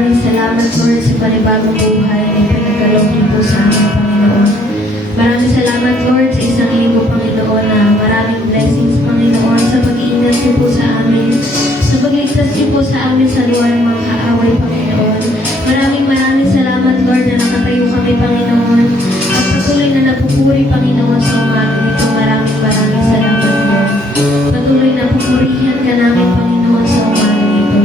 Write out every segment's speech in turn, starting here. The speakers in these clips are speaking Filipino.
maraming salamat, Lord, sa panibagong buhay na ipinagkaloob niyo po sa amin, Panginoon. Maraming salamat, Lord, sa isang linggo, Panginoon, na maraming blessings, Panginoon, sa pag-iingat niyo po sa amin, sa pag-ligtas niyo po sa amin sa lugar ng mga kaaway, Panginoon. Maraming salamat, Lord, na nakatayo kami, Panginoon, at patuloy na napupuri, Panginoon, sa umagang ito. Maraming salamat, Lord. Patuloy na pupurihan ka namin, Panginoon, sa umagang ito.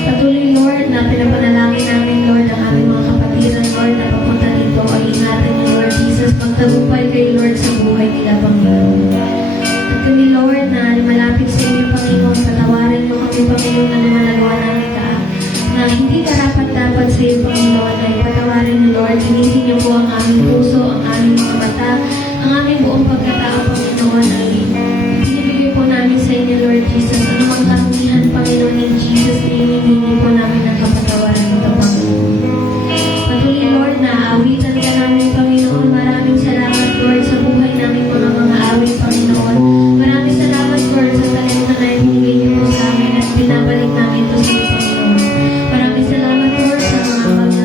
Patuloy, Lord, na pinapanalangin namin, Lord, ang aming mga kapatiran, Lord, na papunta dito. Ay ingatan niyo, Lord Jesus, magtagumpay kayo, Lord, sa buhay nila, Panginoon. At kami, Lord, na malapit sa inyo, Panginoon, patawarin mo kami, Panginoon, na lumalagawa namin na hindi karapat-dapat sa iyo, Panginoon, na ipatawarin niyo, Lord. Linisin niyo po ang aming puso, ang aming mga mata, ang aming buong pagkatao, Panginoon, ay binibigay po namin sa inyo, Lord Jesus. Anumang karumihan, Panginoon, in Jesus' name, hindi po namin ang kapatawaran nito, Panginoon. Patuloy, Lord, na aawitan ka namin, Panginoon. Maraming salamat, Lord, sa buhay namin mga awit, Panginoon. Maraming salamat, Lord, sa talento na ibinigay niyo po sa amin at binabalik namin ito sa iyo, Panginoon. Maraming salamat, Lord, sa mga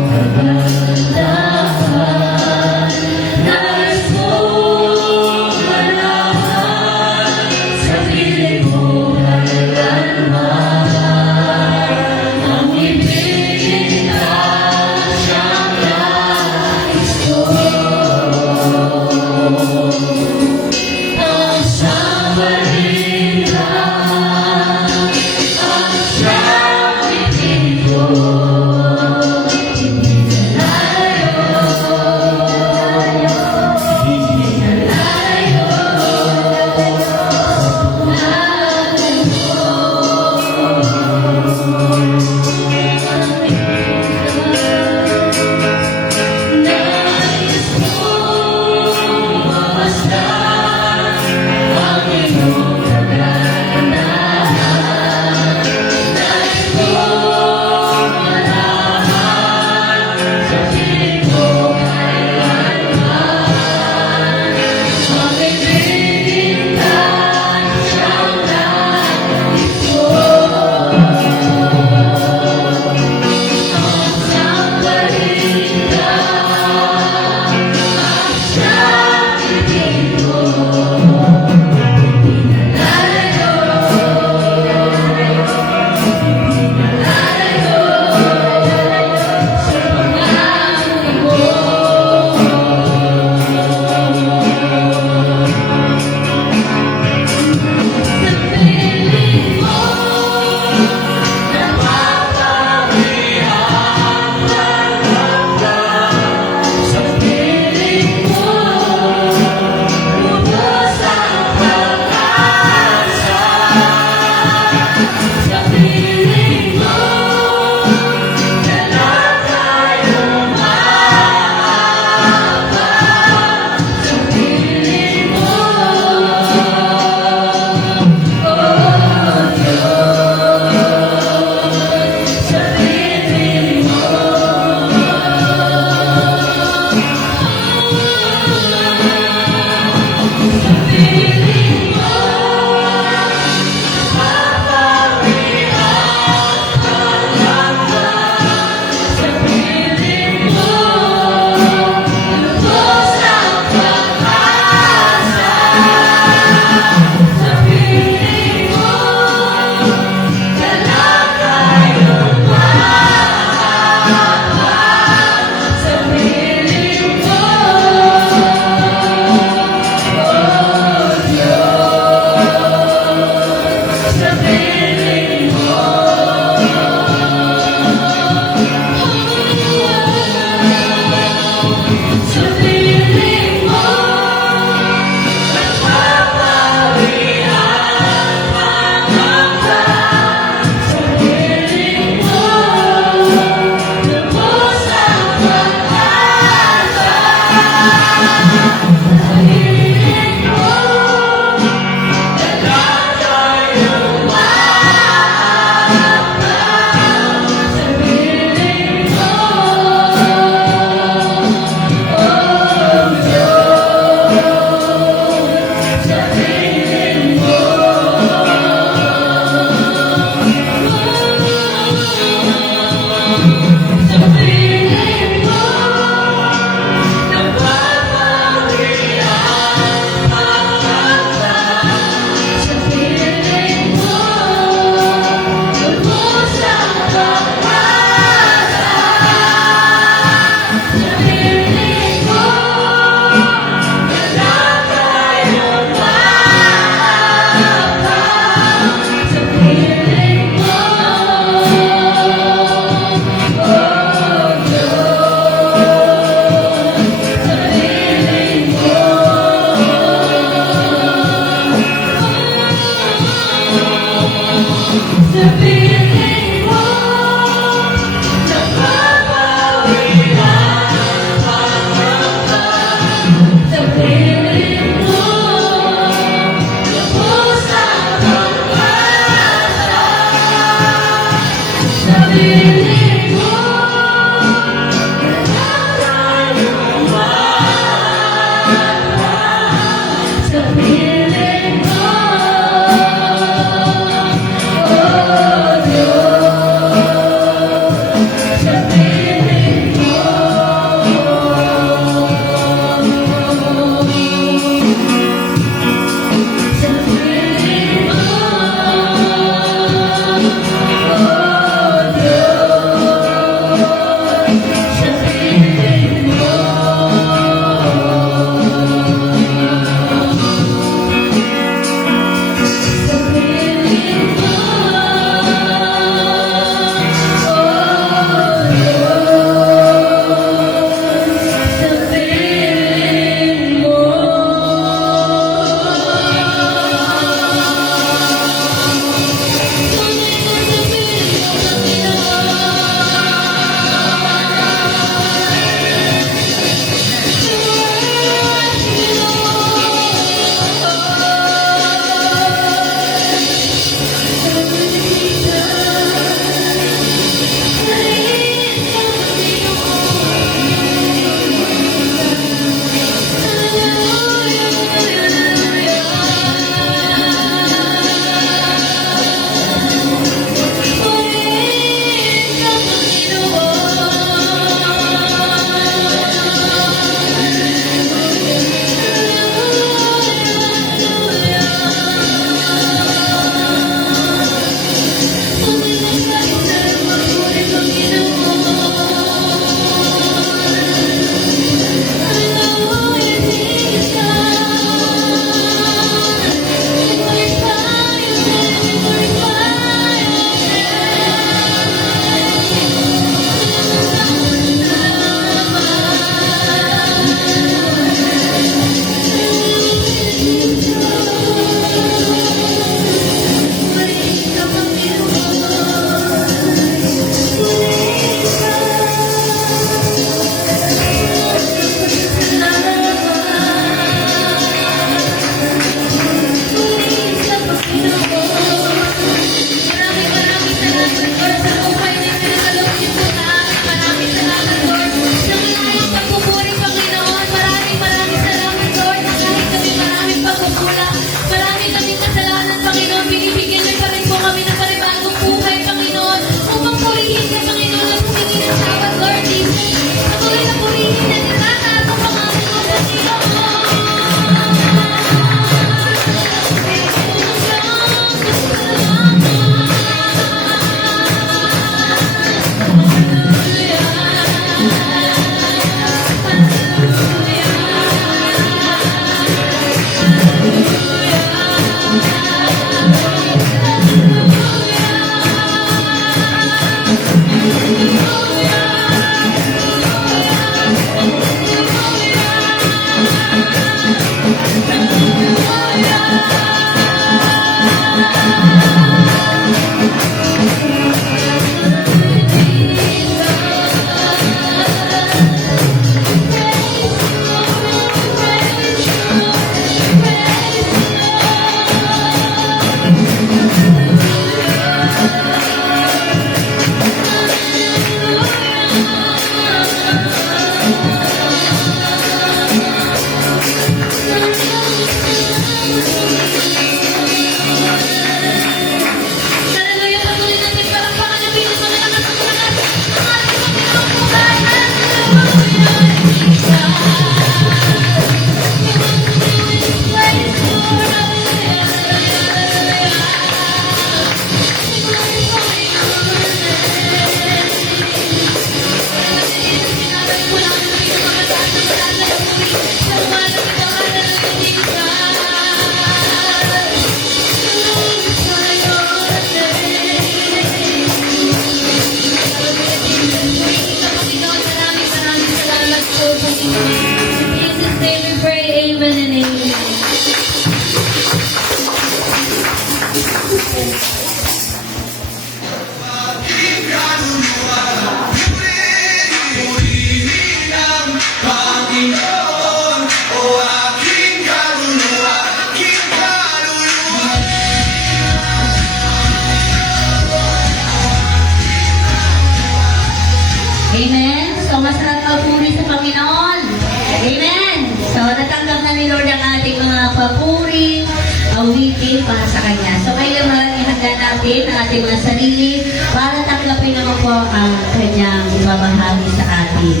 para sa Kanya. So ngayon naman, ihanda natin ang ating mga sarili para taklapin naman po ang Kanyang ibabahagi sa ating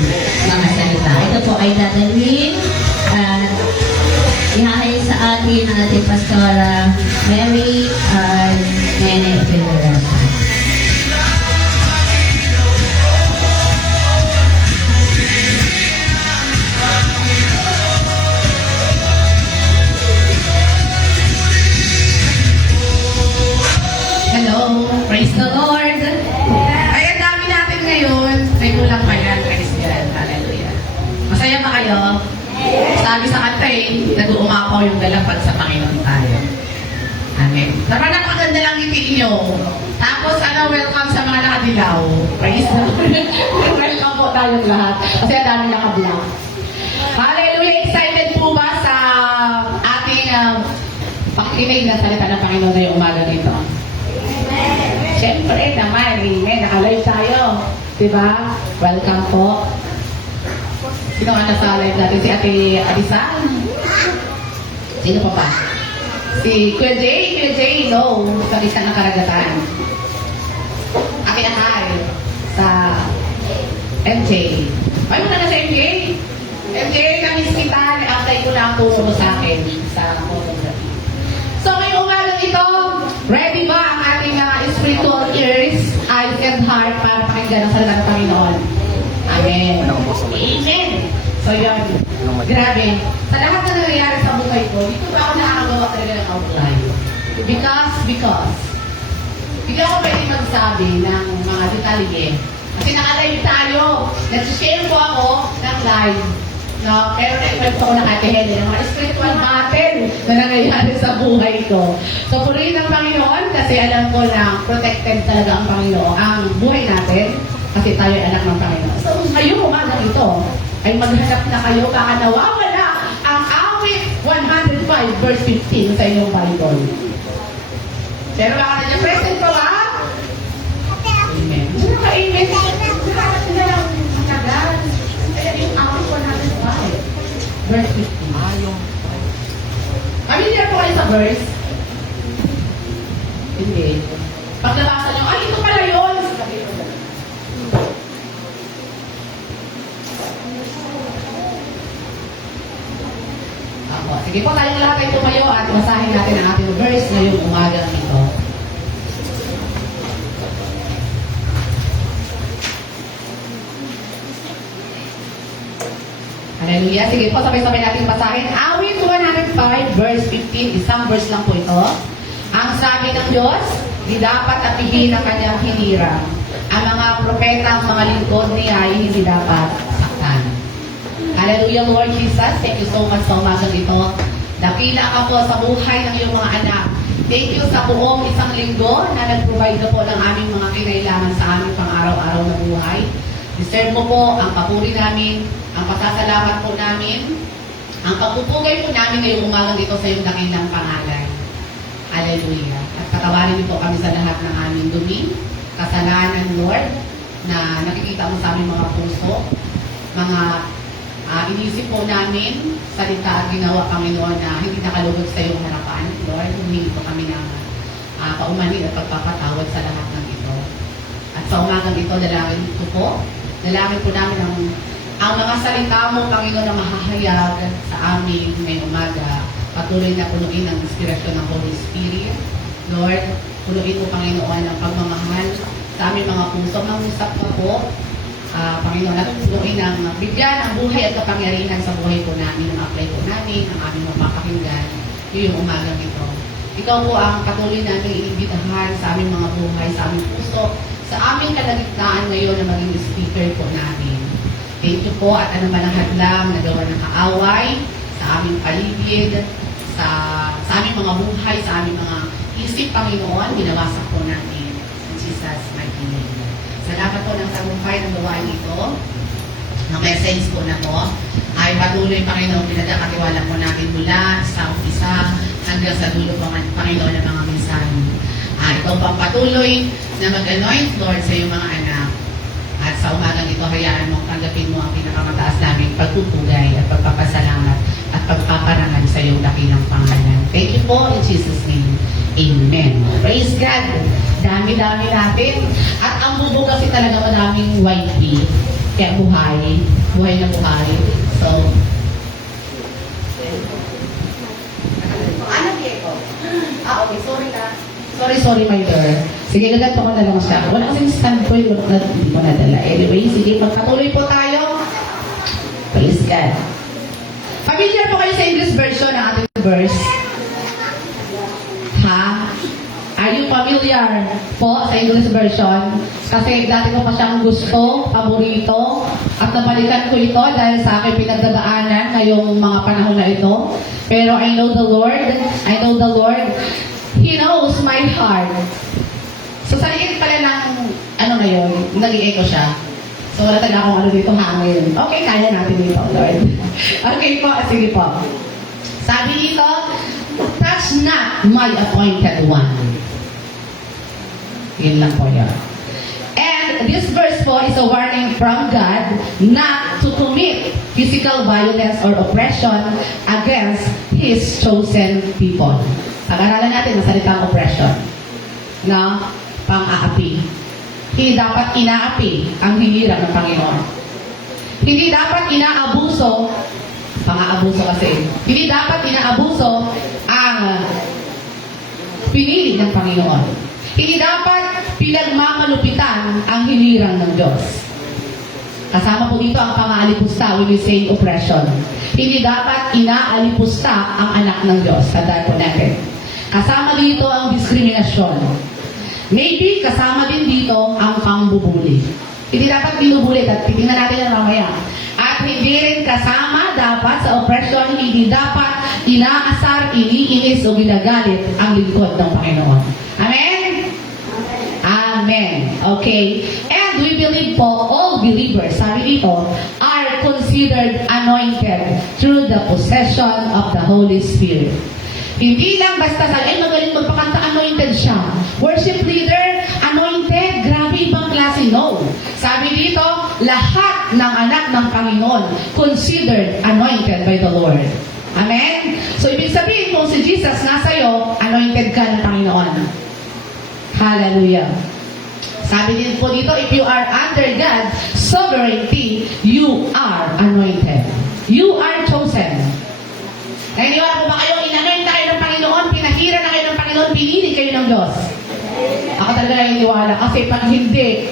mga salita. Ito po ay dadalhin at ihahayin sa atin ang ating Pastora Mary Nene Figueroa. Hello, praise the Lord. Ay, ang dami natin ngayon. May kulang pa yan, praise God. Hallelujah. Masaya ba kayo? Sabi sa kanta nag-uumapaw yung dalapag sa Panginoon tayo. Amen. Naman napaganda lang ngiti inyo. Tapos, welcome sa mga nakadilaw. Praise the Lord. Welcome po tayong lahat. Kasi ang dami naka-vlog. Hallelujah. Excited po ba sa ating pakikinig ng salita ng Panginoon ngayong umaga dito? Siyempre naman, amen. Naka-live tayo. Diba? Welcome po. Sino nga nasa live natin? Si Ate Adisan? Sino pa ba? Si Kuya Jay, no. Sa isa ng karagatan. Ate Akay. Sa MJ. Ay, muna na sa MJ. MJ, namiss kita. Apply ko na ang tulong mo sa akin sa photography. So, ngayong umagang ito, ready ba ang ating spiritual ears, eyes, and heart para pakinggan ang salita ng Panginoon? Amen. Amen. So, yun. Grabe. Sa lahat na nangyayari sa buhay ko, dito ba ako nakakagawa talaga ng outline? Because, hindi ako pwede magsabi ng mga detalye. Kasi naka-live tayo. Nag-share po ako ng live. No, pero na-equip ko na kay Helen ng mga spiritual battle na nangyayari sa buhay ko. So, purihin ng Panginoon kasi alam ko na protected talaga ang Panginoon, ang buhay natin kasi tayo ay anak ng Panginoon. So, ngayong umagang ito ay maghanap na kayo baka nawawala ang awit 105 verse 15 sa inyong Bible. Pero baka nandiyan present ko ha? Amen. Sino ka amen? Nakakas na lang ang tagal. Kaya yung awit 105 verse 15. Familiar po kayo sa verse? Hindi. Pag nabasa nyo, ay, ito pala yun! Sige po, tayong lahat ay tumayo at basahin natin ang ating verse ngayong umaga ng ito. Hallelujah. Sige po, sabay-sabay natin basahin. Awit 105 verse 15. Isang verse lang po ito. Ang sabi ng Diyos, di dapat apihin ang kanyang hinirang. Ang mga propeta, ang mga lingkod niya ay hindi dapat saktan. Hallelujah, Lord Jesus. Thank you so much sa umagang ito. Dakila ka po sa buhay ng iyong mga anak. Thank you sa buong isang linggo na nag-provide ka po ng aming mga kinailangan sa aming pang-araw-araw na buhay. Deserve mo po ang papuri namin, ang pasasalamat po namin, ang pagpupugay po namin ngayong umagang ito sa iyong dakilang pangalan. Hallelujah. At patawarin niyo po kami sa lahat ng aming dumi, kasalanan, Lord, na nakikita mo sa aming mga puso, mga inisip po namin, salita at ginawa, Panginoon, na hindi nakalugod sa iyong harapan. Lord, humingi po kami ng paumanhin at pagpapatawad sa lahat ng ito. At sa umagang ito, dalangin po namin ang mga salita mo, Panginoon, na mahahayag sa amin ngayong umaga. Patuloy na punuin ang inspirasyon ng Holy Spirit. Lord, punuin mo, Panginoon, ang pagmamahal sa aming mga puso. Mangusap ka po, Panginoon, at punuin ang bigyan ang buhay at kapangyarihan sa buhay po namin, ang apply po namin, ang aming mapapakinggan yung umagang ito. Ikaw po ang patuloy namin iimbitahan sa aming mga buhay, sa aming puso, sa aming kalagitnaan ngayon na maging speaker po namin. Thank you po at ano man ang hadlang na gawa ng kaaway sa aming paligid, sa aming mga buhay, sa aming mga isip, Panginoon, binawasak po namin. In Jesus' mighty name. Salamat po ng tagumpay ng gawain ito. Ng message po na po ay patuloy, Panginoon, pinagkakatiwala po natin mula sa umpisa hanggang sa dulo, Panginoon, ng mga mensahe. Ikaw pang patuloy na mag-anoint, Lord, sa iyong mga anak. At sa umagang ito, hayaan mo, tanggapin mo ang pinakamataas namin pagpupugay at pagpapasalamat at pagpaparangal sa iyong dakilang pangalan. Thank you po in Jesus' name. Amen. Praise God. Dami-dami natin. At ang bubog kasi talaga madaming YP. Kaya buhay. Buhay na buhay. So, ano Diego? Okay. Sorry ka. Sorry, my dear. Sige, gaganto ko na lang siya. Wala kasing stand ko yung hindi ko nadala. Anyway, sige, magpatuloy po tayo. Praise God. Familiar po kayo sa English version ng ating verse? Ha? Are you familiar po sa English version? Kasi dati ko pa siyang gusto, paborito, at nabalikan ko ito dahil sa aking pinagdadaanan ngayong mga panahon na ito. Pero I know the Lord, He knows my heart. So sa liit pala ng, ano ngayon, nag-i-echo siya. So wala talaga akong ano dito hangin. Okay, kaya natin dito, Lord. Okay po, sige po. Sabi dito, touch not my appointed one. Yun lang po yun. And this verse po is a warning from God not to commit physical violence or oppression against His chosen people. Pag-aralan natin ang salitang oppression. No? Pang-aapi. Hindi dapat inaapi ang hinirang ng Panginoon. Hindi dapat inaabuso, pang-aabuso kasi, hindi dapat inaabuso ang pinili ng Panginoon. Hindi dapat pinagmamalupitan ang hinirang ng Diyos. Kasama po dito ang pang-aalipusta when we say oppression. Hindi dapat inaalipusta ang anak ng Diyos. Tandaan po natin. Kasama dito ang diskriminasyon. Maybe kasama din dito ang pangbubuli. Hindi dapat binubuli at titingnan natin yan mamaya. At hindi rin kasama dapat sa oppression, hindi dapat inaasar, iniinis o ginagalit ang lingkod ng Panginoon. Amen? Amen. Okay. And we believe po, all believers, sabi dito, are considered anointed through the possession of the Holy Spirit. Hindi lang basta sabi, magaling magpakanta, anointed siya. Worship leader, anointed, grabe ibang klase. No. Sabi dito, lahat ng anak ng Panginoon considered anointed by the Lord. Amen? So, ibig sabihin kung si Jesus nasa iyo, anointed ka ng Panginoon. Hallelujah. Sabi din po dito, if you are under God's sovereignty, you are anointed. You are chosen. Naniniwala po ba kayo, inanoint na kayo ng Panginoon, pinahira na kayo ng Panginoon, pinili kayo ng Diyos? Ako talaga naniniwala, kasi pag hindi,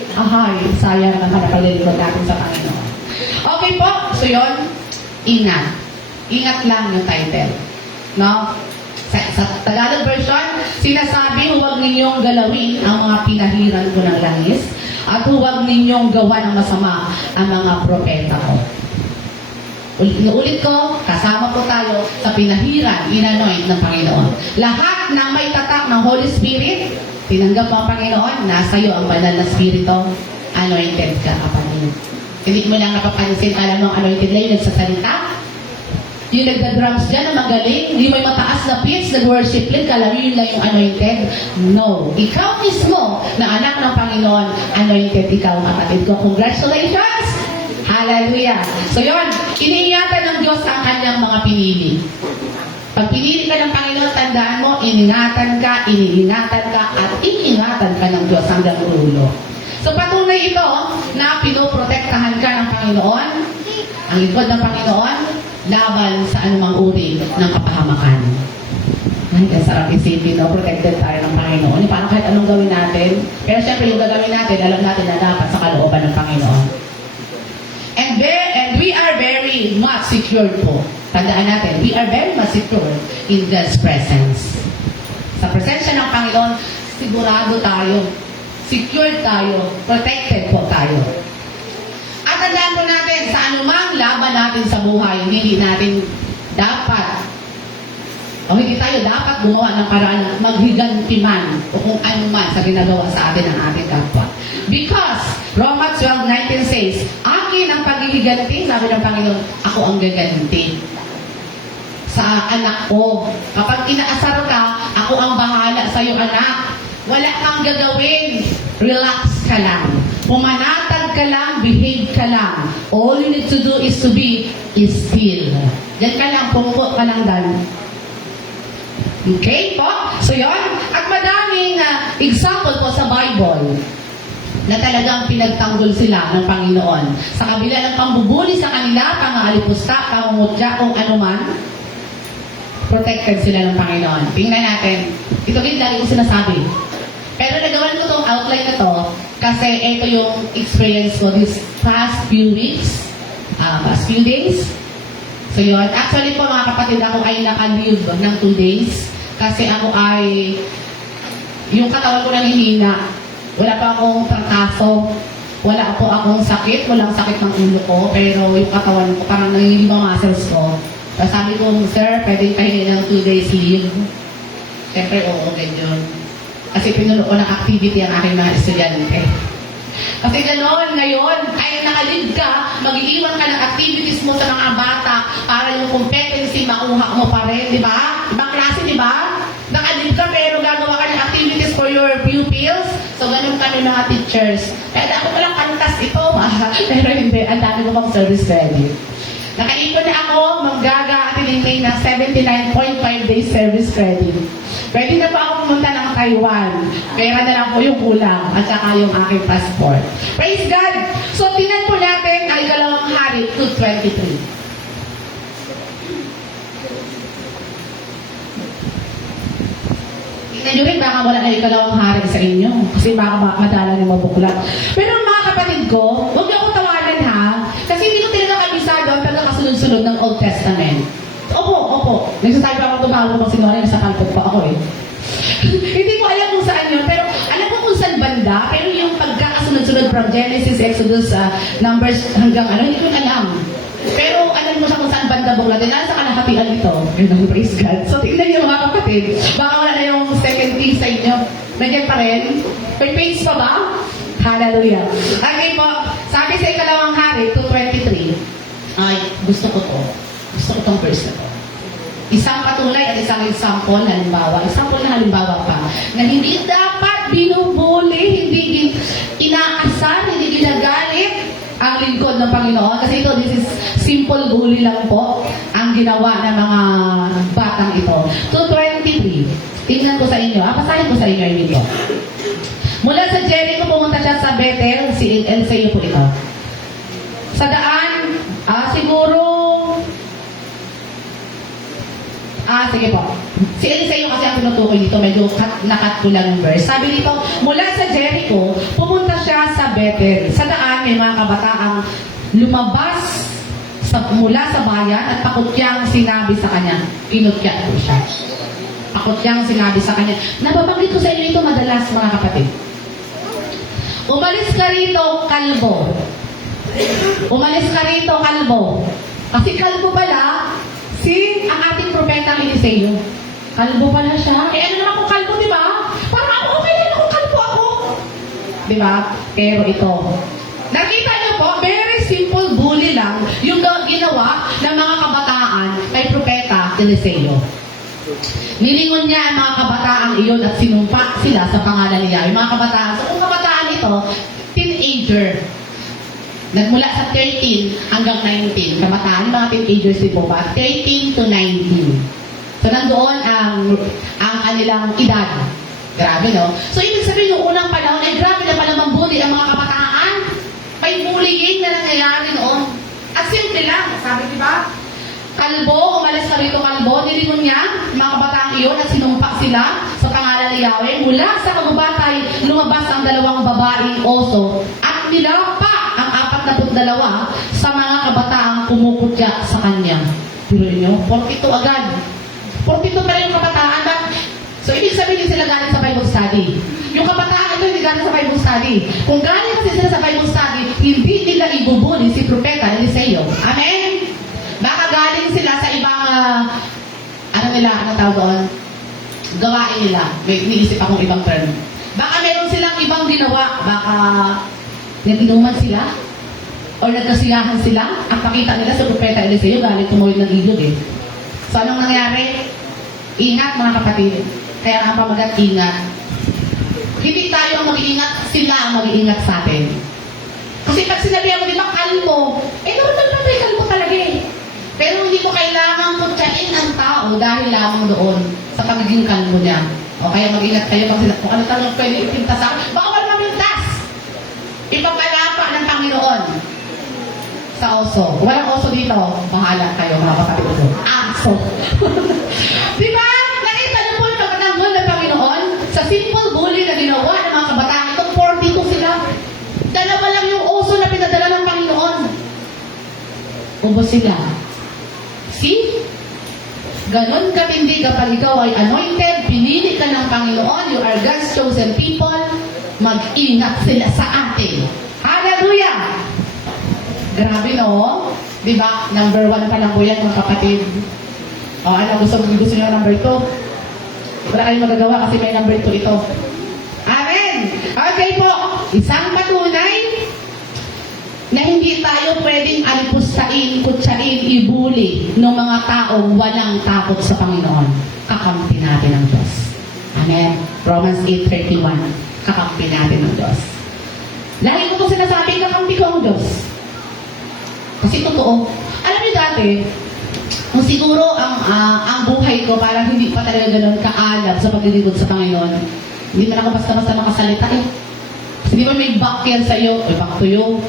sayang naman na paglilingkod natin sa Panginoon. Okay po, so yun, ingat. Ingat lang yung title. No? Sa Tagalog version, sinasabi, huwag ninyong galawin ang mga pinahiran ko ng langis at huwag ninyong gawa ng masama ang mga propeta ko. Ulit ko, kasama po tayo sa pinahiran, inanoint ng Panginoon. Lahat ng may tatak ng Holy Spirit, tinanggap mo ang Panginoon, nasa iyo ang banal na Spirito, anointed ka, kapatid. Hindi mo lang napapansin, alam mo ang anointed na yung nagsasalita? Yung nagda-drums dyan na magaling, yung may mataas na pitch, nag-worship lead, kala mo yun lang yung anointed? No. Ikaw mismo, na anak ng Panginoon, anointed ikaw, kapatid ko. Congratulations! Hallelujah! So yun, iniingatan ng Diyos ang kanyang mga pinili. Pag pinili ka ng Panginoon, tandaan mo, iniingatan ka, at iingatan ka ng Diyos hanggang dulo. So patunay ito na pinoprotektahan ka ng Panginoon, ang lingkod ng Panginoon, laban sa anumang uri ng kapahamakan. Ay, kasarap isipin, no? Protected tayo ng Panginoon. Parang kahit anong gawin natin. Pero syempre, yung gagawin natin, alam natin na dapat sa kalooban ng Panginoon. And we are very much secure po. Tandaan natin, we are very much secure in God's presence. Sa presensya ng Panginoon, sigurado tayo, secure tayo, protected po tayo. At tandaan po natin, sa anumang laban natin sa buhay, hindi natin dapat, o hindi tayo dapat gumawa ng paraan ng maghiganti man o kung ano man sa ginagawa sa atin ng ating kapwa. Because Romans 12:19 says, akin ang paghihiganti, sabi ng Panginoon, ako ang gaganti sa anak ko. Kapag inaasar ka, ako ang bahala sa iyong anak. Wala kang gagawin. Relax ka lang. Pumanatag ka lang, behave ka lang. All you need to do is to be still. Diyan ka lang, pumupot ka lang dan. Okay po? So yun. At Napakadaming example po sa Bible na talagang pinagtanggol sila ng Panginoon. Sa kabila ng pambubuli sa kanila, pangalipusta, pangungutya, kung ano man, protected sila ng Panginoon. Tingnan natin. Ito din lagi ko sinasabi. Pero nagawan ko itong outline na to kasi ito yung experience ko this past few weeks, past few days. So yun. Actually po mga kapatid, ako ay naka-leave ng 2 days kasi ako ay yung katawan ko nanghihina. Wala pa akong trangkaso. Wala po akong sakit. Walang sakit ng ulo ko. Pero yung katawan ko, parang nanghihina muscles ko. Tapos sabi ko, sir, pwedeng pahingi ng 2 days leave. Siyempre, oo, ganyan. Kasi pinuno ko ng activity ang aking mga estudyante. Kasi gano'n, ngayon, ay nakalib ka, mag-iiwan ka ng activities mo sa mga bata para yung competency makuha mo pa rin, di ba? Ibang klase, di ba? Nakalib ka pero gagawa ka ng activities for your pupils. So, ganun kami mga teachers. Kaya ako walang kantas ito, pero hindi, ang dami ko pang service credit. Nakaipon na ako, manggaga at ininay na 79.5 days service credit. Pwede na po ako pumunta ng Taiwan. Pera na lang po yung kulang at saka yung aking passport. Praise God! So, tingnan po natin ang Ikalawang Hari 2:23. Tingnan nyo rin, baka wala na Ikalawang Hari sa inyo. Kasi baka madala na mabuklat. Pero mga kapatid ko, huwag niyo akong tawanan ha. Kasi hindi ko talaga kabisado ang pagkakasunod-sunod ng Old Testament. Opo. Nagsasabi pa ako tumawag pag sinungaling, nasa kalpot pa ako eh. Hindi ko alam kung saan yun, pero alam ko kung saan banda, pero yung pagkakasunod-sunod from Genesis, Exodus, Numbers, hanggang ano, hindi ko alam. Pero alam mo siya kung saan banda buklat. Nasa kalahatian ito. Praise God. So, tingnan niyo mga kapatid. Baka wala na yung second page sa inyo. Nandiyan pa rin. May page pa ba? Hallelujah. Okay po. Sabi sa Ikalawang Hari, 2:23. Ay, gusto ko to. Gusto ko tong verse na to. Isang patunay at isang example, halimbawa. Example na halimbawa pa. Na hindi dapat binubuli, hindi inaasar, hindi ginagalit ang lingkod ng Panginoon. Kasi ito, this is simple bully lang po ang ginawa ng mga batang ito. 2:23. Tingnan ko sa inyo. Pasahin ko sa inyo yung ito. Mula sa Jericho, pumunta siya sa Bethel. Si Eliseo po ito. Sa daan, sige po. Si Eliseo kasi ang tinutukoy dito, medyo nakat ko lang yung verse. Sabi dito, mula sa Jericho, pumunta siya sa Bethel. Sa daan, may mga kabataang lumabas mula sa bayan at pakutyang sinabi sa kanya. Kinutya po siya. Pakutyang sinabi sa kanya. Nababanggit ko sa inyo ito madalas, mga kapatid. Umalis ka rito, kalbo. Umalis ka rito, kalbo. Kasi kalbo pala, ang ating propeta Eliseo. Kalbo pala siya. Ano naman kung kalbo, di ba? Parang ako, okay lang kung kalbo ako. Di ba? Pero ito. Nakita niyo po, very simple bully lang yung ginawa ng mga kabataan kay propeta Eliseo. Nilingon niya ang mga kabataang iyon at sinumpa sila sa pangalan niya. Yung mga kabataan. So, kung kabataan ito, teenager. Nagmula sa 13 hanggang 19. Kabataan, mga teenagers din po ba? 13 to 19. So, nandoon ang kanilang edad. Grabe, no? So, ibig sabihin, yung unang panahon, ay grabe na pala mambuli ang mga kabataan. May bullying na nangyayari noon. At simple lang, sabi, di ba? Kalbo, umalis ka rito, kalbo. Nilingon niya, mga kabataang iyon, at sinumpa sila sa pangalan ni Yahweh. Mula sa kagubatay, lumabas ang dalawang babaeng oso at nilapa ang 42 sa mga kabataang kumukutya sa kanya. Pero niyo, 42 agad. 42 pa rin yung kabataan. So, ibig sabihin sila galing sa Bible study. Yung kabataan ito, hindi galing sa Bible study. Kung galing kasi sila sa Bible study, hindi nila ibubuli si Propeta Eliseo. Amen? Baka galing sila sa ibang, ano tawag doon? Gawain nila. May iniisip akong ibang term. Baka meron silang ibang ginawa. Baka nag-inuman sila. O nagkasiyahan sila. Ang pakita nila sa Propeta Eliseo, galing tumuloy ng ilog eh. So, anong nangyari? Ingat mga kapatid. Kaya ang pamagat, ingat. Hindi tayo ang mag-iingat, sila ang mag-iingat sa atin. Kasi pag sinabi mo, di ba, kalmo? Normal na tayo, kalmo talaga eh. Pero hindi mo kailangan kutsain ang tao dahil lamang doon sa pagiging kalmo niya. O kaya mag-ingat kayo kung ano tanong pwede ipintas sa akin. Baka wala mamintas! Ipagkalapa ng Panginoon sa oso. Walang oso dito. Bahala kayo, mga kapatid ko. Aso! Di ba? Nakita niyo po yung pagkatanggol ng Panginoon sa simple bully na ginawa ng mga kabataan. Itong 42 sila. Dalawa lang yung oso na pinadala ng Panginoon. Ubos sila. See? Ganon katindi kapag ikaw ay anointed, pinili ka ng Panginoon, you are God's chosen people, mag-ingat sila sa atin. Hallelujah! Grabe no? Diba? Number 1 pa lang po yan mga kapatid. O ano, gusto nyo number 2? Wala kayong magagawa kasi may number 2 ito. Amen! Okay po, isang patunay na hindi tayo pwedeng alipustahin, kutsain, ibuli ng mga taong walang takot sa Panginoon. Kakampi natin ang Diyos. Amen. Romans 8:31. Kakampi natin ang Diyos. Lagi ko itong sinasabi, kakampi ko ang Diyos. Kasi totoo. Alam niyo dati, kung siguro ang buhay ko parang hindi pa talaga ganun kaalab sa paglilingkod sa Panginoon, hindi man ako basta-basta makasalita eh. Hindi ba may back yan sa iyo? Ay, back to you.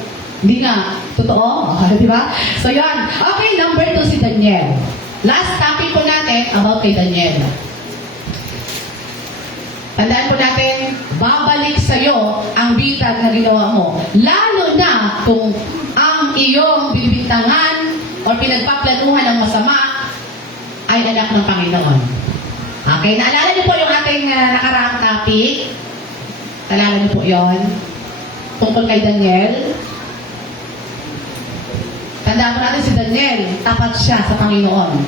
Hindi nga. Totoo? Di ba? So, yan. Okay, number 2 si Daniel. Last topic po natin about kay Daniel. Tandaan po natin, babalik sa'yo ang bitag na ginawa mo. Lalo na kung ang iyong binibintangan o pinagpaplanuhan ng masama ay anak ng Panginoon. Okay, naalala niyo po yung ating nakaraang topic? Naalala niyo po yon tungkol kay Daniel? Tandaan po natin si Daniel, tapat siya sa Panginoon.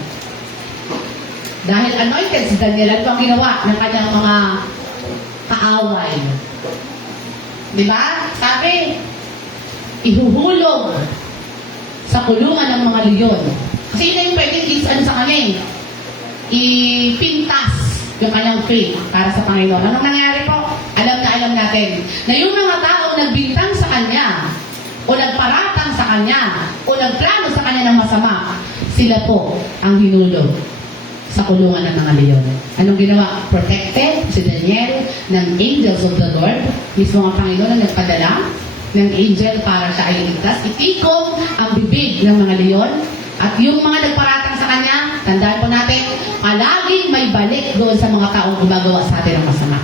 Dahil anointed si Daniel, ano ang ginawa ng kanyang mga kaaway? Diba? Sabi, ihuhulog sa kulungan ng mga leyon. Kasi yun na yung pwedeng ano sa kanya eh. Ipintas yung kanyang faith para sa Panginoon. Anong nangyari po? Alam natin na yung mga taong nagbintang sa kanya o nagparatang sa kanya o nagplano sa kanya ng masama, sila po ang hinulog sa kulungan ng mga leyon. Anong ginawa? Protected si Daniel ng angels of the Lord. Mismo ang Panginoon ang nagpadala ng angel para siya ay iligtas. Itikom ang bibig ng mga leyon. At yung mga nagparatang sa kanya, tandaan po natin, palaging may balik doon sa mga taong gumagawa sa atin ng masama.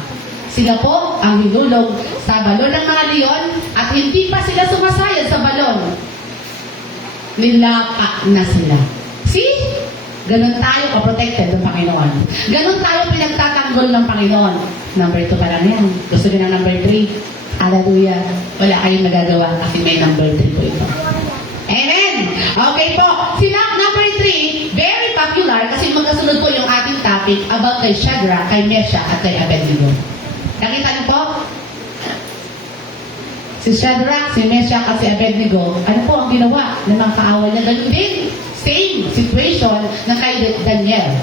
Sila po ang hinulog sa balon ng mga leyon at hindi pa sila sumasayad sa balon. Nilapa na sila. See? Ganon tayo ka-protected ng Panginoon. Ganon tayo pinagtatanggol ng Panginoon. Number 2 pa lang yan. Gusto nyo ng number 3? Hallelujah. Wala kayong nagagawa kasi may number 3 po ito. Amen! Okay po. Number 3, very popular kasi magkasunod po yung ating topic about kay Shadrach, kay Meshach, at kay Abednego. Nakita niyo po? Si Shadrach, si Meshach, at si Abednego, ano po ang ginawa ng mga kaaway niya? Ganun din. Same situation na kay Daniel.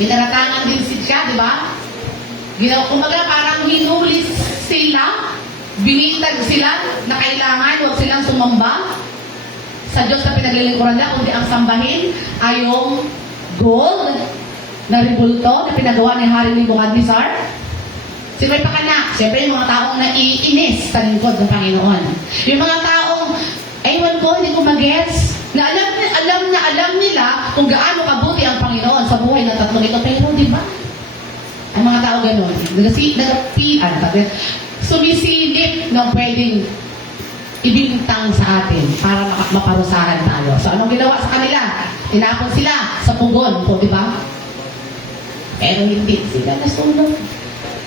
Pinaratangan din siya, di ba? Kumaga parang hinuli sila, binitag sila na kailangan huwag silang sumamba sa Diyos na pinaglilingkuran nila, kundi ang sambahin ay yung gold na ribulto na pinagawa ni Hari Nebuchadnezzar. Sino may pakana? Siyempre yung mga taong naiinis sa lingkod ng Panginoon. Yung mga taong, ewan ko, hindi ko mag-gets, na alam nila kung gaano kabuti ang Panginoon sa buhay ng tatlong ito. Pero di ba? Ang mga tao ganun, sumisilip ng pwedeng ibintang sa atin para maparusahan tayo. So, anong ginawa sa kanila? Tinapon sila sa pugon po, di ba? Pero hindi sila nasunod.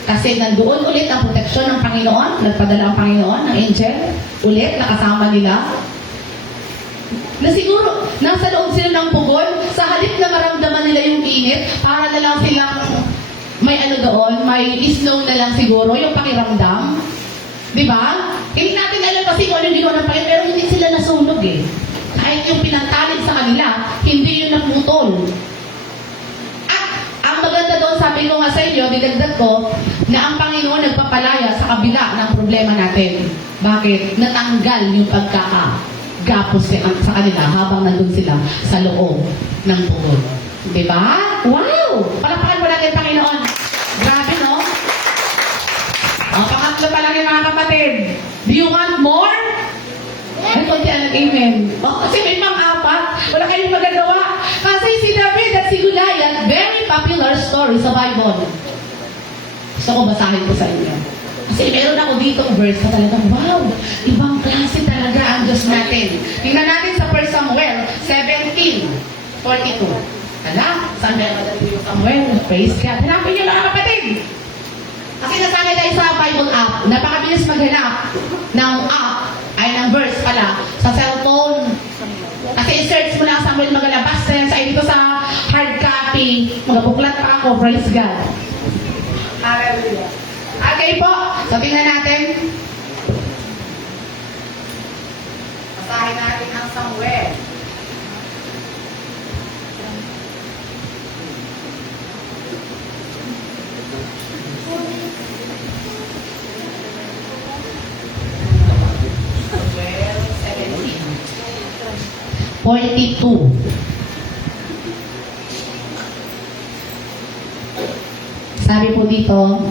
Kasi nandoon ulit ang proteksyon ng Panginoon, nagpadala ang Panginoon, ng angel, ulit, nakasama nila. Na siguro, nasa loob sila ng pugon, sa halip na maramdaman nila yung init, para na lang silang may ano doon, may snow na lang siguro, yung pakiramdam. Di ba? Hindi natin alam kasi kung ano yung ginawa ng Panginoon, pero hindi sila nasunog eh. Kahit yung pinantalig sa kanila, hindi yun naputol. At ang maganda doon, sabi ko nga sa inyo, didagdag ko, na ang Panginoon nagpapalaya sa kabila ng problema natin. Bakit? Natanggal yung pagkakagapos sa kanila habang nandun sila sa loob ng pugon. Di ba? Wow! Palapakan mo natin, Panginoon. Tatlo pa lang yung mga kapatid. Do you want more? Ay, konti ang amen. Oh, kasi may pang-apat. Wala kayong magagawa. Kasi si David at si Goliath, very popular story sa Bible. Gusto ko basahin ko sa inyo. Kasi meron ako dito verse na talagang, wow, ibang klase talaga ang Diyos natin. Tingnan natin sa 1 Samuel 17:42. Ala, saan meron natin yung Samuel? Praise God. Hanapin niyo mga kapatid. Kasi nasanay tayo sa Bible app, napakabilis maghanap ng app, ay ng verse pala, sa cellphone. Kasi i-search mo lang Samuel, magalabas na yan sa dito sa hard copy. Magabuklat pa ako, praise God. Hallelujah. Okay po, so tingnan natin. Basahin natin ang Samuel. Samuel 17:42. Sabi po dito,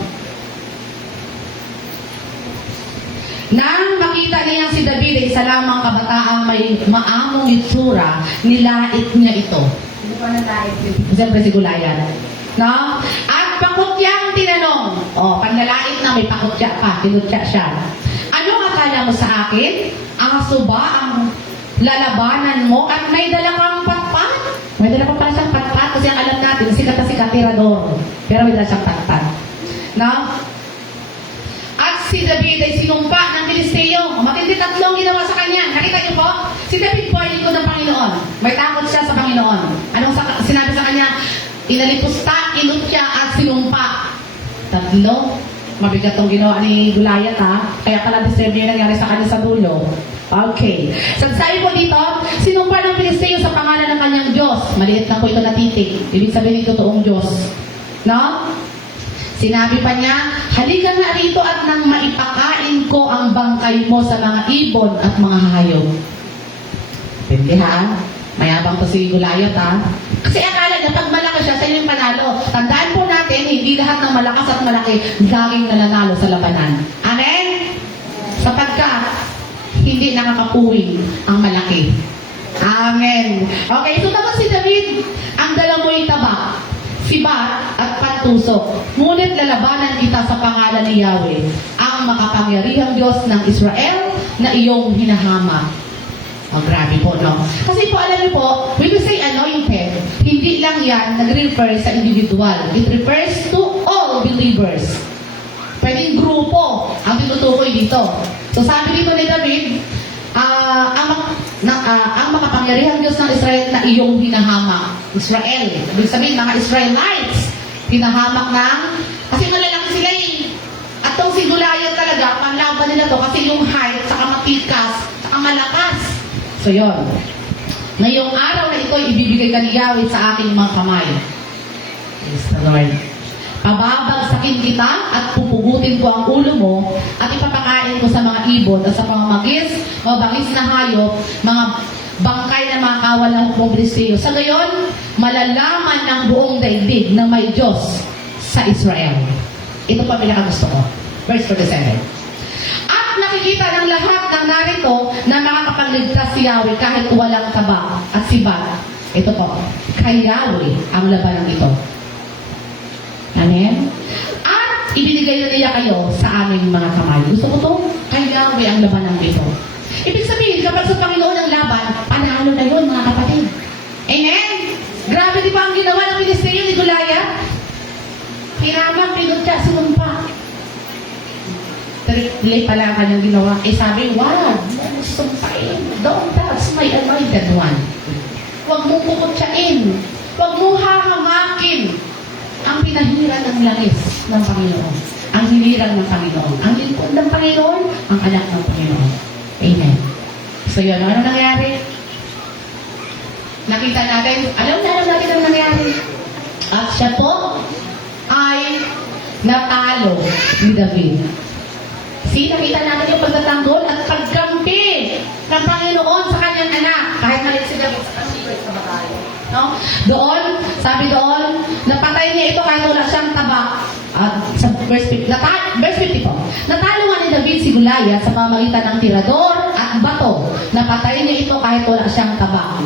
nang makita niyang si David ay isa lamang kabataang may maamong itsura, nilait niya ito. Hindi pa nalait ito. Siyempre si Goliath. No? At pakutyang tinanong, panlalait na may pakutya pa, tinutya siya. Anong akala mo sa akin? Aso ba ang lalabanan mo at may dala kang patpat? May dala pa pala siyang patpat kasi ang alam natin, sikat na sikat, tirador. Pero may dala siyang patpat. No? At si David ay sinumpa ng Pilisteo. Matindi tatlong ginawa sa kanya. Nakita niyo po? Si David po ay lingkod ng Panginoon. May takot siya sa Panginoon. Anong sinabi sa kanya? Inalipusta, inutya, at sinumpa. Tatlo. Mabigat tong ginawa ni Goliath, ha? Kaya pala deserve yung nangyari sa kanya sa dulo. Okay. Sabi po dito, sinumpa ng Pilisteo sa pangalan ng kanyang Diyos. Maliit na po ito na titik. Ibig sabihin ito toong Diyos. No? Sinabi pa niya, halika nga rito at nang maipakain ko ang bangkay mo sa mga ibon at mga hayop. Hindi ha? Mayabang to si Goliath, ha? Kasi akala niya, pag malaki siya, sa yung panalo. Tandaan po natin, hindi lahat ng malakas at malaki laging nananalo sa labanan. Amen? Sapagkat, hindi nakakapuwing ang malaki. Amen. Okay, so tapos si David, ang dala mo yung taba, sibat at pantusok. Ngunit lalabanan kita sa pangalan ni Yahweh, ang makapangyarihang Diyos ng Israel na iyong hinahamak. Oh, grabe po, no? Kasi po, alam niyo po, when we say anointed, hindi lang yan nag-refer sa individual. It refers to all believers. Pwedeng grupo ang tinutukoy dito. So sabi dito ni David, ang makapangyarihang Diyos ng Israel na iyong hinahamak. Israel. Ibig sabihin, mga Israelites. Hinahamak ng, kasi malalaki sila eh. At itong si Goliath talaga, panlaban nila to kasi yung height, saka matikas, saka malakas. So yun. Ngayong araw na ito, ibibigay ka ni Yahweh sa aking mga kamay. Praise the Lord. Pababagsakin kita at pupugutin ko ang ulo mo at ipapakain ko sa mga ibon at sa pamamagis, mabangis na hayop, mga bangkay na mga kawalang Pilisteo. Sa gayon, malalaman ng buong daigdig na may Diyos sa Israel. Ito pa pinakagusto ko. Verse 47. At nakikita ng lahat ng narito na makakapagligtas si Yahweh kahit walang taba at sibat. Ito po, kay Yahweh ang labanan ito. Amen? At ibinigay na niya kayo sa aming mga kamay. Gusto ko to? Kay Yahweh ang labanan ito. Ibig sabihin, kapag sa Panginoon ang laban, panalo na yun, mga kapatid. Amen? Grabe di ba ang ginawa ng Pilisteo ni Goliath? Hinamak, pinutya, sinumpa. Delay pala ang kanyang ginawa. Sabi, wag mong sumpain. Don't touch my anointed one. Huwag mong kukutsain. Huwag mong hahamakin ang pinahirang ng langis ng Panginoon. Ang hinirang ng Panginoon. Ang lingkod ng Panginoon, ang anak ng Panginoon. Amen. So yun, ano nangyari? Nakita natin, alam natin ang nangyari. At siya po ay natalo ni David. See, nakita natin yung pagtatanggol at pagkampi ng Panginoon sa kanyang anak. Kahit maliit si David sa kanyang sa babae. No? Doon, sabi doon, napatay niya ito kahit wala siyang taba. At sa verse 50 po, natalo David si Goliath sa pamamagitan ng tirador at bato. Napatay niya ito kahit wala siyang tabak.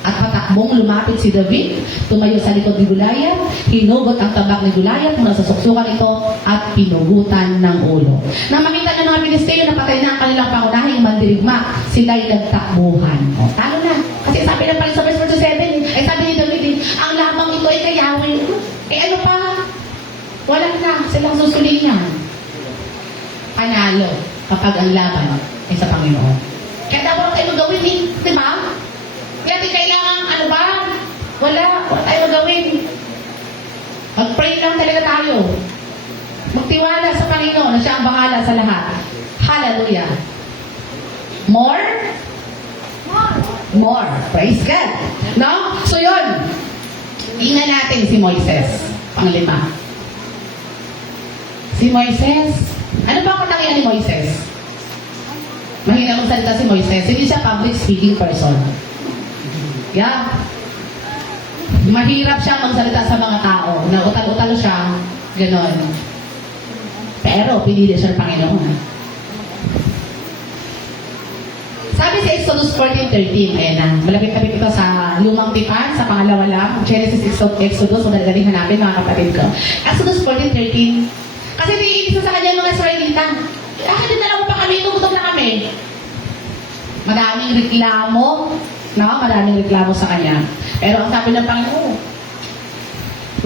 At patakbong lumapit si David, tumayo sa likod ni Goliath, hinugot ang tabak ni Goliath mula sa suksukan ito at pinugutan ng ulo. Nang makita ng mga Pilisteo na patay na ang kanilang pangunahing mandirigma, sila'y nagtakbuhan. O, talo na. Kasi sabi na pala sa verse 47, ay sabi ni David, ang lamang ito ay kay Yahweh. Eh ano pa? Wala na silang susulingan. Panalo kapag ang laban ay sa Panginoon. Kaya dapat tayo magawin eh, di ba? Kaya di kailangan, ano ba? Wala tayo magawin. Mag-pray lang talaga tayo. Magtiwala sa Panginoon na siya ang bahala sa lahat. Hallelujah. More? More. Praise God. No? So yun. Tingnan natin si Moises. Panglima. Si Moises. Ano ba ang katangian ni Moises? Mahina magsalita si Moises. Hindi siya public speaking person. Yeah. Mahirap siya magsalita sa mga tao. Nautal-utal siya. Ganon. Pero pinili siya ng Panginoon. Sabi sa Exodus 14:13, ayan na, malapit-lapit ito sa lumang tipan, sa pangalawa lang, Genesis, Exodus, madagaling hanapin mga kapatid ko. Exodus 14:13, kasi naiinis sa kanya mga Israelita. Hindi na lang pa kami, tumutok na kami. Maraming reklamo, no? Maraming reklamo sa kanya. Pero ang sabi ng Panginoon,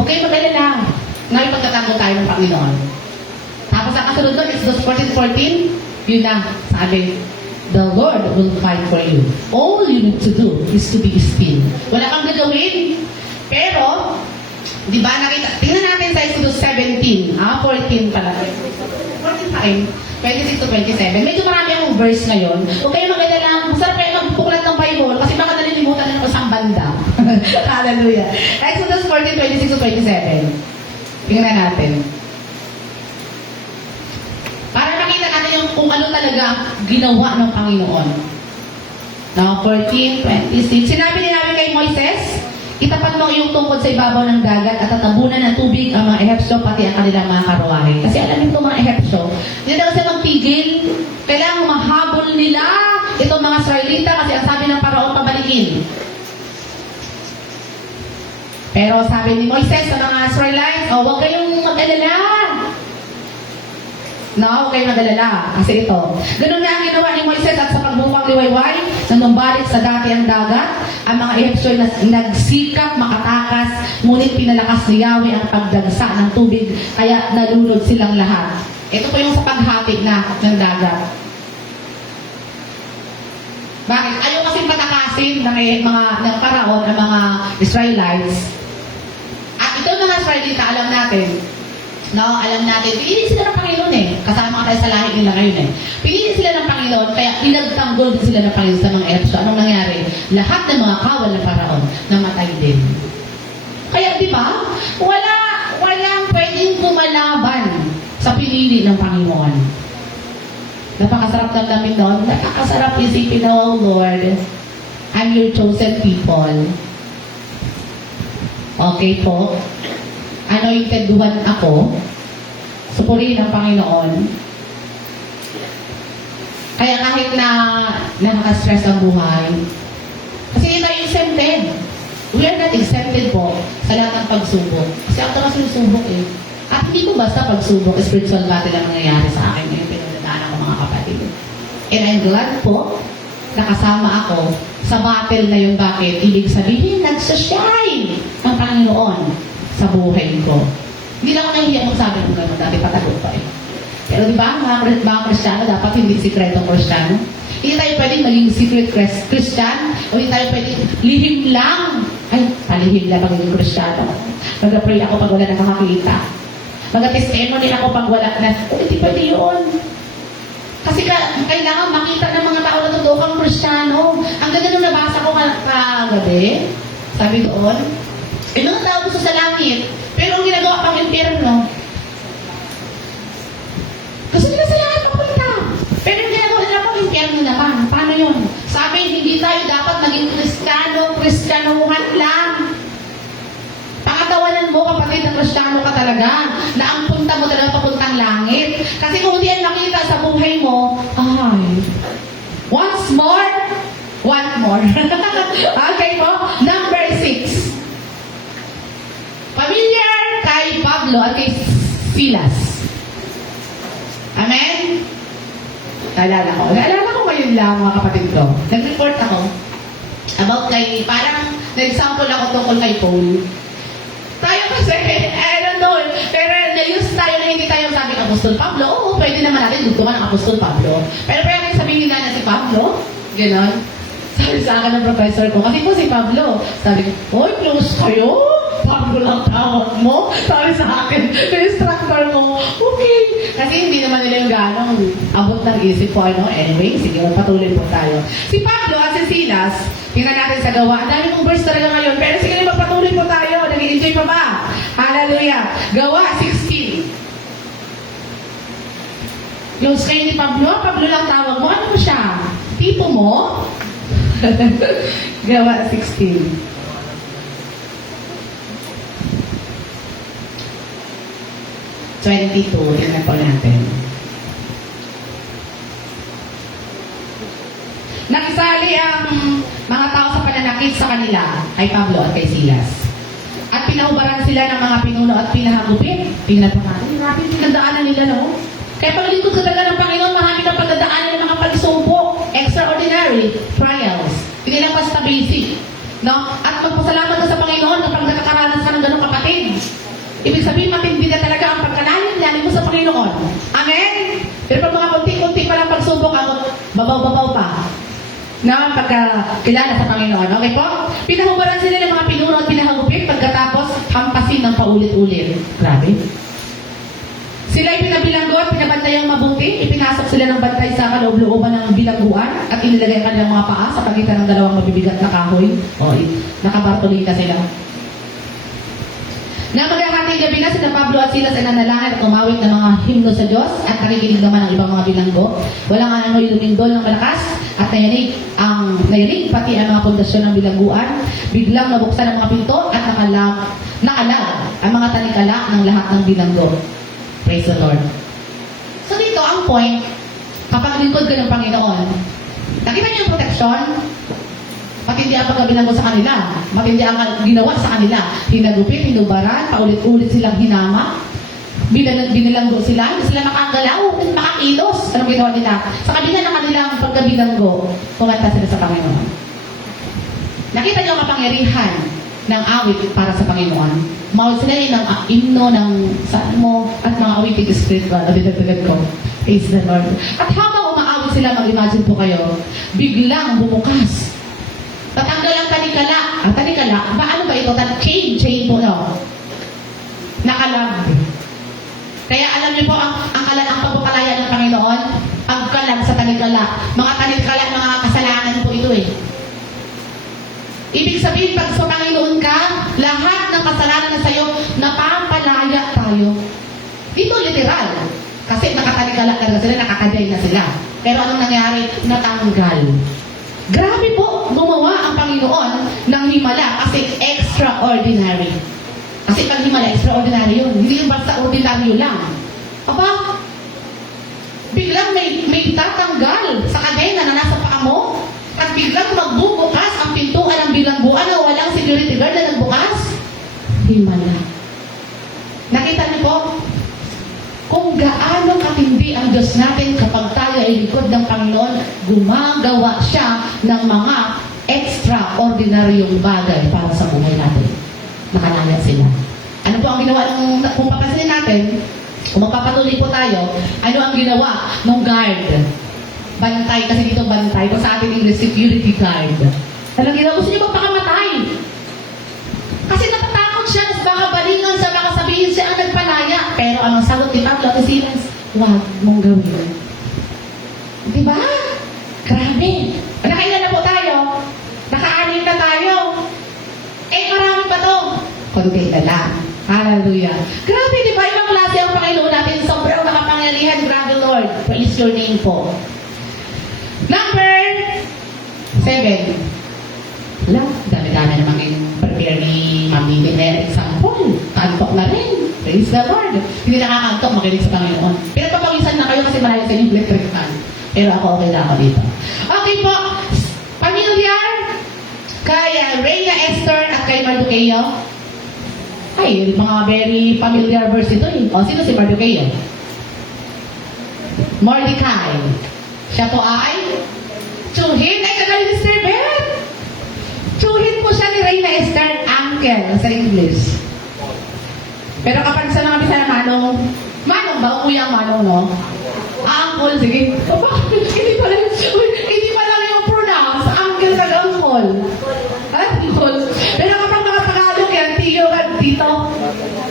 huwag kayong mag-alala. Ngayon pagtatango tayo ng Panginoon. Tapos ang kasunod doon, Exodus 14:14, yun na, sabi, the Lord will fight for you. All you need to do is to be still. Wala kang gagawin. Pero, di ba nakita, tingnan natin sa Exodus 17, 14 pala. 14 pa rin. 26 to 27. Medyo marami akong verse ngayon. Huwag kayo mag-alala. Masarap kayo magpuklat ng Bible kasi baka nalilimutan na ng isang banda. Hallelujah. Exodus 14, 26 to 27. Tingnan natin. Para makita natin yung kung ano talaga ginawa ng Panginoon. Now, 14, 26. Sinabi ni namin kay Moises, itapat mo iyong tungkod sa ibabaw ng dagat at tatabunan ng tubig ang mga Ehipsyo pati ang kanilang mga karuwahe. Kasi alam niyo mga Ehipsyo, hindi daw sila magtigil. Kailangan mahabol nila itong mga Israelita kasi ang sabi ng Paraon pabalikin. Pero sabi ni Moises sa mga Israelites, huwag kayong mag-alala. No, huwag kayong mag-alala. Kasi ito. Ganun nga ang ginawa ni Moises at sa pagbupang liwayway, nang numbalik sa dati ang dagat, ang mga Ehipsyo ay nagsikap makatakas, ngunit pinalakas ni Yahweh ang pagdagsa ng tubig, kaya nalunod silang lahat. Ito po yung sa paghati na ng dagat. Bakit? Ayaw kasi patakasin ng Paraon ang mga Israelites. At ito mga Israelita, alam natin, pinili sila ng Panginoon eh. Kasama tayo sa lahi nila ngayon eh. Pinili sila ng Panginoon, kaya pinagtanggol din sila ng Panginoon sa mga Ehipsyo. Anong nangyari? Lahat ng mga kawal ng Paraon namatay din. Kaya di ba? Walang pwedeng kumalaban sa pinili ng Panginoon. Napakasarap ng damit noon. Napakasarap isipin na, oh Lord, I'm your chosen people. Okay po? Anointed one ako. Supurihin ang Panginoon. Kaya kahit na nakaka-stress ang buhay, kasi hindi tayo exempted. We are not exempted po sa lahat ng pagsubok. Kasi ako na sinusubok eh. At hindi ko basta pagsubok, spiritual battle lang nangyayari sa akin ngayon, pinagdadaanan ko mga kapatid. And I'm glad po, nakasama ako sa battle na yun. Bakit? Ibig sabihin, nagsashine ang Panginoon sa buhay ko. Hindi lang ako nahihiya magsabi ng gano'n, dati patagot pa eh. Pero di ba, mga Kristiyano, dapat hindi sikretong Kristiyano. Hindi tayo pwedeng maging secret Christian, o hindi tayo pwedeng lihim lang. Ay, palihim lang magiging Kristiyano. Mag-pray ako pag wala na nakakita. Mag-testimony ako pag wala na. O, hindi pwede yun. Kasi kailangan makita ng mga tao na totoo kang Kristiyano. Ang ganda nung nabasa ko kagabi, sabi doon, mga tao gusto sa langit, pero ang ginagawa pang impyerno. Gusto nila sa langit papunta. Pero ang ginagawa nila pang impyerno naman. Paano yun? Sabi, hindi tayo dapat maging Kristiyano, Kristyanuhan lang. Pangatawanan mo, kapatid, kapatid ng Kristiyano ka talaga, na ang punta mo talaga papuntang langit. Kasi kung hindi yan makita sa buhay mo, ay, once more, one more. Okay po? Number 6. Familiar kay Pablo at kay Silas. Amen? Naalala ko ngayon lang mga kapatid ko. Nag-report ako about kay, parang nag-example ako tungkol kay Paul. Tayo kasi, I don't know, pero na-use tayo na hindi tayo sabing Apostol Pablo. Oo, pwede naman natin dugtungan ang Apostol Pablo. Pero pwede sabihin nila na si Pablo, gano'n. Sabi sa akin ng professor ko, kasi po si Pablo. Sabi ko, oy, close kayo? Pablo lang tawag mo? Sabi sa akin, yung instructor mo, okay. Kasi hindi naman nila yung ganong abot ng isip ko, ano. Anyway, sige, patuloy po tayo. Si Pablo at si Silas, tingnan natin sa Gawa. Ang dami kong verse talaga ngayon, pero sige, magpatuloy po tayo. Nag-enjoy pa ba? Hallelujah. Gawa 16. Yung stay ni Pablo, Pablo lang tawag mo. Ano mo siya? Tipo mo? Gawa 16. Tingnan po natin. Nakisali ang mga tao sa pananakit sa kanila kay Pablo at kay Silas. At pinahubaran sila ng mga pinuno at pinahagupit. Pinapakatin. Grabe yung pinagdaanan nila, no? Kaya paglingkod ka talaga ng Panginoon, marami ng pagdadaanan ng mga pagsubok, extraordinary trials. Hindi lang basta basic. No? At magpasalamat ka sa Panginoon kapag nakakaranas ka ng ganong kapatid. Ibig sabihin, matindi na talaga ang pagkalalim mo sa Panginoon. Amen? Pero pag mga kunti-kunti pa lang pagsubok, babaw-babaw pa. Na pagkakilala sa Panginoon. Okay po? Pinahubaran sila ng mga pinuno at pinahagupit pagkatapos hampasin ng paulit-ulit. Grabe. Sila ay pinabilanggo at pinabantayang mabuti. Ipinasok sila ng bantay sa kaloob-looban ng bilangguan at inilagay ang kanilang mga paa sa pagitan ng dalawang mabibigat na kahoy. O, nakabartolita sila. Na maghahating gabi na sina Pablo at Silas ay nanalangin at umawit ng mga himno sa Diyos at nakikinig naman ang ibang mga bilanggo. Walang ano'y lumindol ng malakas at nayanig pati ang mga pundasyon ng bilangguan. Biglang nabuksan ang mga pinto at naalag ang mga tanikala ng lahat ng bilanggo. Praise the Lord. So dito ang point, kapag lingkod ka ng Panginoon, nakita niyo yung protection? Matindi ang pagkabilanggo sa kanila. Matindi ang ginawa sa kanila. Hinagupit, hinubaran, paulit-ulit silang hinama. Binilanggo sila. Hindi sila makagalaw, makakilos. Anong ginawa nila? Sa kabila ng kanilang pagkabilanggo, kumanta sila sa Panginoon. Nakita niyo ang kapangyarihan ng awit para sa Panginoon. Mawit sila ng himno, ng salmo, at mga awiting spiritual. Abidagdagan ko. Praise the Lord. At habang umaawit sila, mag-imagine po kayo, biglang bumukas. Tatanggal ang tanikala. Ang tanikala, paano ba ito? Chain po, no? Nakalag. Kaya alam niyo po, ang pagpapalaya ng Panginoon, pagkalag sa tanikala. Mga tanikala, mga kasalanan po ito eh. Ibig sabihin, pag sa Panginoon ka, lahat ng kasalanan na sa'yo, napapalaya tayo. Dito literal. Kasi nakatalikala talaga sila, nakakaday na sila. Pero anong nangyari? Natanggal. Grabe po, gumawa ang Panginoon ng himala kasi extraordinary. Kasi pag himala, extraordinary yun. Hindi yung basta ordinaryo lang. Aba, biglang may tatanggal sa kadena na nasa paa mo at biglang magbubukas ang pintuan ng bilangguan na walang security guard na nagbukas. Himala. Nakita niyo po, kung gaano katindi ang Diyos natin kapag tayo ay likod ng Panginoon, gumagawa siya ng mga extraordinaryong bagay para sa buhay natin. Nakalaya sila. Ano po ang ginawa kung papansinin natin, kung magpapatuloy po tayo, ano ang ginawa ng guard? Bantay, kasi dito bantay. Kung sa ating English, security guard. Anong ginawa? Gusto niyo magpakamatay. Kasi natatakot siya, baka balingan sa baka sabihin siya ang nagpalaya. Pero ang sagot ni Pablo at Silas, huwag mong gawin. Diba? Grabe. Nakailan na po tayo? Naka-anim na tayo. Marami pa to. Konti na lang. Hallelujah. Grabe, di ba? Ibang klase ang Panginoon natin. Sobrang nakapangyarihan. Grabe, Lord. Praise your name po. Number 7. Wala, dami-dami namang prepare ni Ma'am Lily na example. Tantok na rin. Praise the Lord. Hindi nakakantok makinig sa Panginoon. Pero papawisan na kayo kasi malayo sa inyong electric fan. Pero ako okay na ako dito. Okay po. Familiar kay Reyna Esther at kay Mardoqueo? Ay, mga very familiar verse ito eh. O, sino si Mardoqueo? Mordecai. Siya po ay tsuhin. Ay, kagaling ni Sir Beth. Tsuhin po siya ni Reyna Esther, uncle sa English. Pero kapag sa mga bisa na Manong ba? O kuya Manong, no? Uncle, sige. O bakit? Hindi pa lang yung pronounce. Uncle kag uncle. Uncle. Pero kapag mga Tagalog yan, tiyo at tito.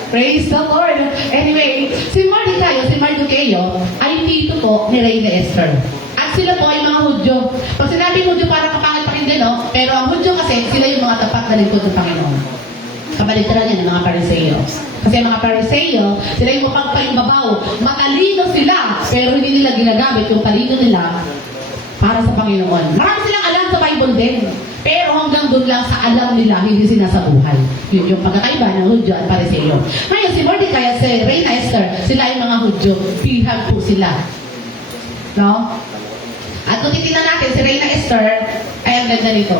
Praise the Lord. Anyway, si Mordecai, si Mardoqueo, ay tito po ni Reyna Esther. At sila po ay mga Hudyo. Pag sinabing Hudyo, parang kapangit pakinggan, no? Pero ang Hudyo kasi, sila yung mga tapat na lingkod ng Panginoon. Kabaliktaran yan ng mga Pariseo. Kasi ang mga Pariseo, sila yung mapagpaimbabaw. Matalino sila, pero hindi nila ginagamit yung talino nila para sa Panginoon. Marami silang alam sa Bible din. Pero hanggang doon lang sa alam nila, hindi sinasabuhay. Yun yung pagkakaiba ng Hudyo at Pariseo. Ngayon, si Mordecai at si Reyna Esther, sila yung mga Hudyo. Pihag po sila. No? At kung titignan natin, si Reyna Esther, ay ang ganda nito.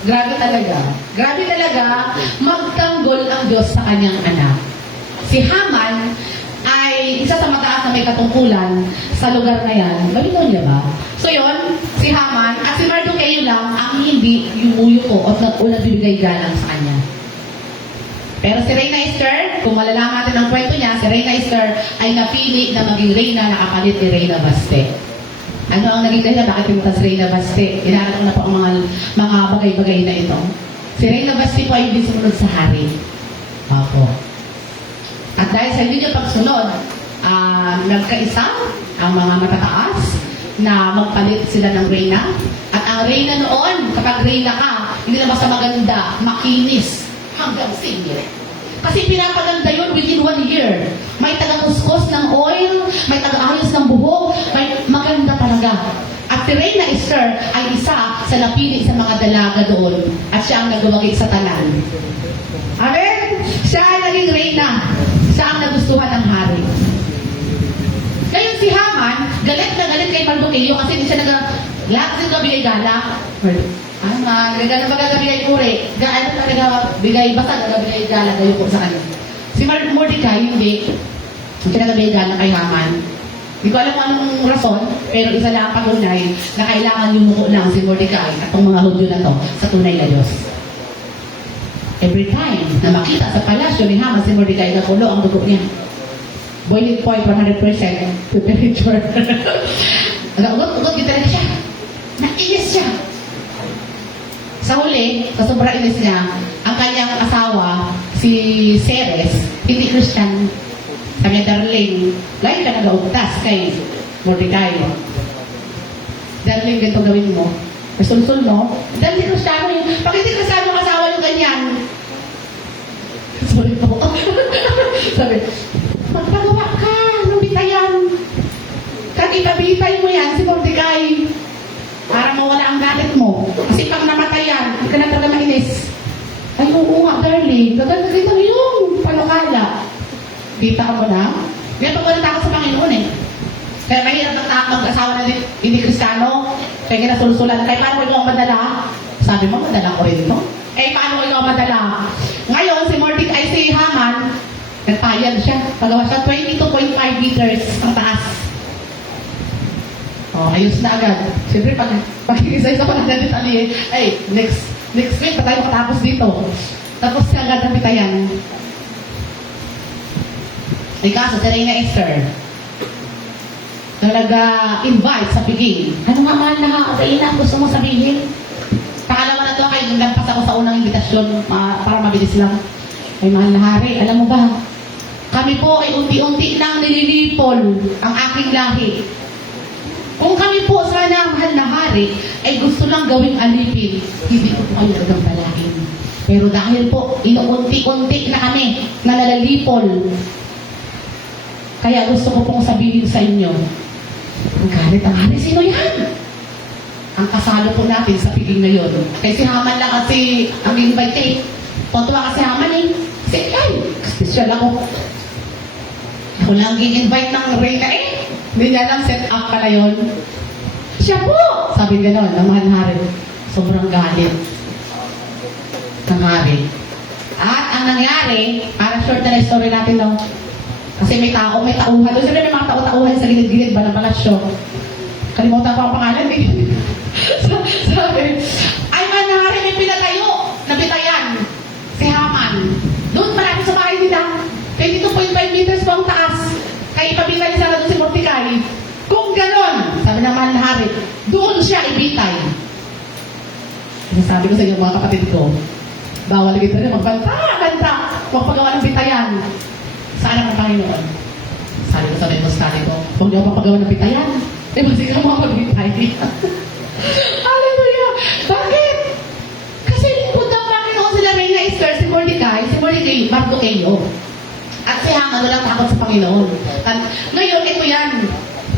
Grabe talaga. Grabe talaga, magtanggol ang Diyos sa kanyang anak. Si Haman ay isa sa mataas na may katungkulan sa lugar na yan. Babilonia ba? So yun, si Haman at si Mardoqueo lang ang hindi yumuyo o nagbibigay galang sa kanya. Pero si Reyna Esther, kung malalaman natin ang kwento niya, si Reyna Esther ay napili na maging reyna na kapalit ni Reyna Baste. Ano ang naging dahilan? Bakit pinutas si Reyna Baste? Inaarap ko na po ang mga bagay-bagay na ito. Si Reyna Baste po ay hindi sumunod sa hari. Opo. At dahil sa hindi niya pagsunod, nagkaisa ang mga matataas na magpalit sila ng reyna. At ang reyna noon, kapag reyna ka, hindi na basta maganda, makinis, hanggang singit. Kasi pinapaganda yun within 1 year. May taga-kuskos ng oil, may taga-ayos ng buhok, may maganda talaga. At si Reyna Esther ay isa sa napili sa mga dalaga doon. At siya ang nagawagi sa tanan. Amen? Siya ay naging reyna. Siya ang nagustuhan ng hari. Ngayon si Haman, galit na galit kay Mardoqueo kasi hindi siya lahat sila nabigay gala. Nagagana ba gagabigay puri? Gaano na nagabigay basta nagabigay gala kayo po sa kanya. Si Mordecai, hindi. Hindi nagabigay gala kay Haman. Hindi ko alam kung anong rason, pero isa lang ang patunay na kailangan yumuko lang si Mordecai at itong mga Hudyo na to sa tunay na Diyos. Every time na makita sa palasyo ni Haman si Mordecai, nakulo ang dugo niya. Boiling point 100% temperature. Ugot-ugot kita rin siya. Nainis siya. Sa huli, sa sobrang inis niya, ang kanyang asawa, si Ceres, hindi Christian. Sabi niya, darling, lagi ka nag-augtas kay Mordecai. Darling, ganito gawin mo. Masulsul, no? Dahil si Kristiyano yun. Pag hindi Kristiyano ang asawa yung ganyan. Sorry po. Sabi, magpagawa ka ng bitayan. Kakita-bitay mo yan si Mordecai. Para mawala ang galit mo. Kasi pag namatay yan, hindi ka na talaga mainis. Ay, oo nga, darling. Gaganda yung panukala. Kita mo na? Ngayon pag walang takot sa Panginoon eh. Kaya mahirap ng mag-asawa na hindi Kristiyano. Kaya kinasulsulan. Kaya paano ikaw madala? Sabi mo, madala ko rin ito. Eh, paano ikaw madala? Ngayon, si Mordecai, si Haman, nagpayag siya. Pagawa siya 22.5 meters ang taas. Oh, ayos na agad. Siyempre, pag isa-isa pa na detalye, ay, next week, pa tayo matapos dito. Tapos siya agad ang bitayan. Ay kaso, si Reyna Esther, na nag-invite sa piging. Ano nga mahal na Reyna, gusto mo sabihin? Pakalawa na ito, kay nagpas ako sa unang invitasyon para mabilis lang. Ay mahal na hari, alam mo ba? Kami po ay unti-unti nang nililipol ang aking lahi. Kung kami po sana, mahal na hari, ay gusto lang gawing alipin, hindi ko po kayo nagpalahin. Pero dahil po, inuunti-unti na kami, nalalipol. Kaya gusto ko pong sabihin sa inyo, ang galit ang hari, sino yan? Ang kasalo po natin sa piging ngayon. Kasi si Haman lang kasi ang invite eh. Tuwa kasi Haman eh. Kasi ay, special ako. Ako lang i-invite ng Reyna eh. Hindi niya alam, set up pala yun. Siya po! Sabi gano'n, ng mahal na hari. Sobrang galit ng hari. At ang nangyari, para short na story natin, no? Kasi may tao, may tauhan. Doon sila may mga tao-tauhan sa gilid-gilid ba ng palasyo. Kalimutan ko ang pangalan eh. Sabi, ay manari, may pinatayo na bitayan. Si Haman. Doon malapit sa bahay nila. 22.5 meters pa ang taas. Kaya ipabitay sana doon si Mordecai. Kung ganon, sabi ng mahal na hari, doon siya ibitay. Sabi ko sa inyo mga kapatid ko, bawal kita rin magbanta, magpagawa ng bitayan. Saan ang Panginoon? Sabi ko sa mga study ko, huwag niyo magpagawa ng bitayan. Eh, kasi ka mga magbitay. Hallelujah! Bakit? Kasi lingkod ng Panginoon sila Reyna Esther, si Mordecai, Mardocheo. At si Haman walang takot sa Panginoon. Ngayon, ito yan.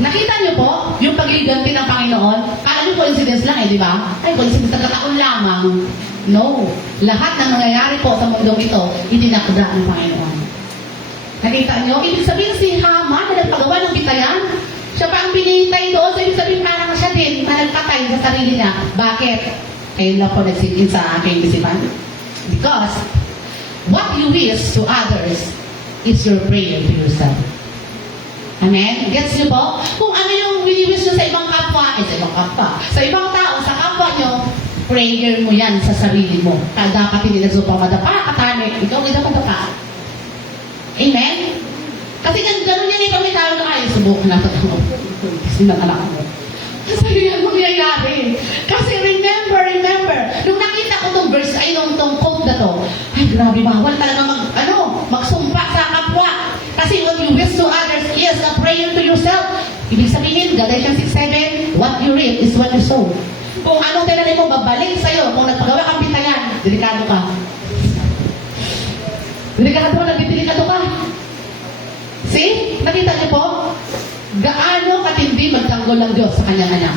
Nakita niyo po, yung pagliganti ng Panginoon, kala niyo coincidence lang di ba? Ay, coincidence na kataon lamang. No. Lahat ng nangyayari po sa mundong ito, itinakda ng Panginoon. Nakita niyo? Ibig sabihin si Haman na nagpagawa ng bitayan, siya pa ang binitay doon, so ibig sabihin parang siya din na nagpatay sa sarili niya. Bakit? Ayun lang po nagsitin sa aking isipan. Because, what you wish to others is your prayer to yourself. Amen? Gets niyo po? Kung ano yung wini-wish nyo sa ibang kapwa, sa ibang kapwa, sa ibang tao, sa kapwa nyo, prayer mo yan sa sarili mo. Kaya dapat hindi nagsupa madapa, katani, ikaw hindi dapat madapa. Amen? Kasi gano'n yan ikaw may tao na kayo, subukan na ito. Kasi anak mo. Kasi yan mangyayari. Kasi remember, nung nakita ko tong verse, ay nung quote na to, ay grabe, bawal talaga magsumpa sa kapwa. Kasi what you wish to others is a prayer to yourself. Ibig sabihin, Galatians 6:7, what you reap is what you sow. Kung anong tinanim mo, babalik sa'yo. Kung nagpagawa kang bitayan, delikado ka. Nagbidelikado ka. See? Nakita niyo po? Gaano katindi magtanggol ng Diyos sa kanyang anak.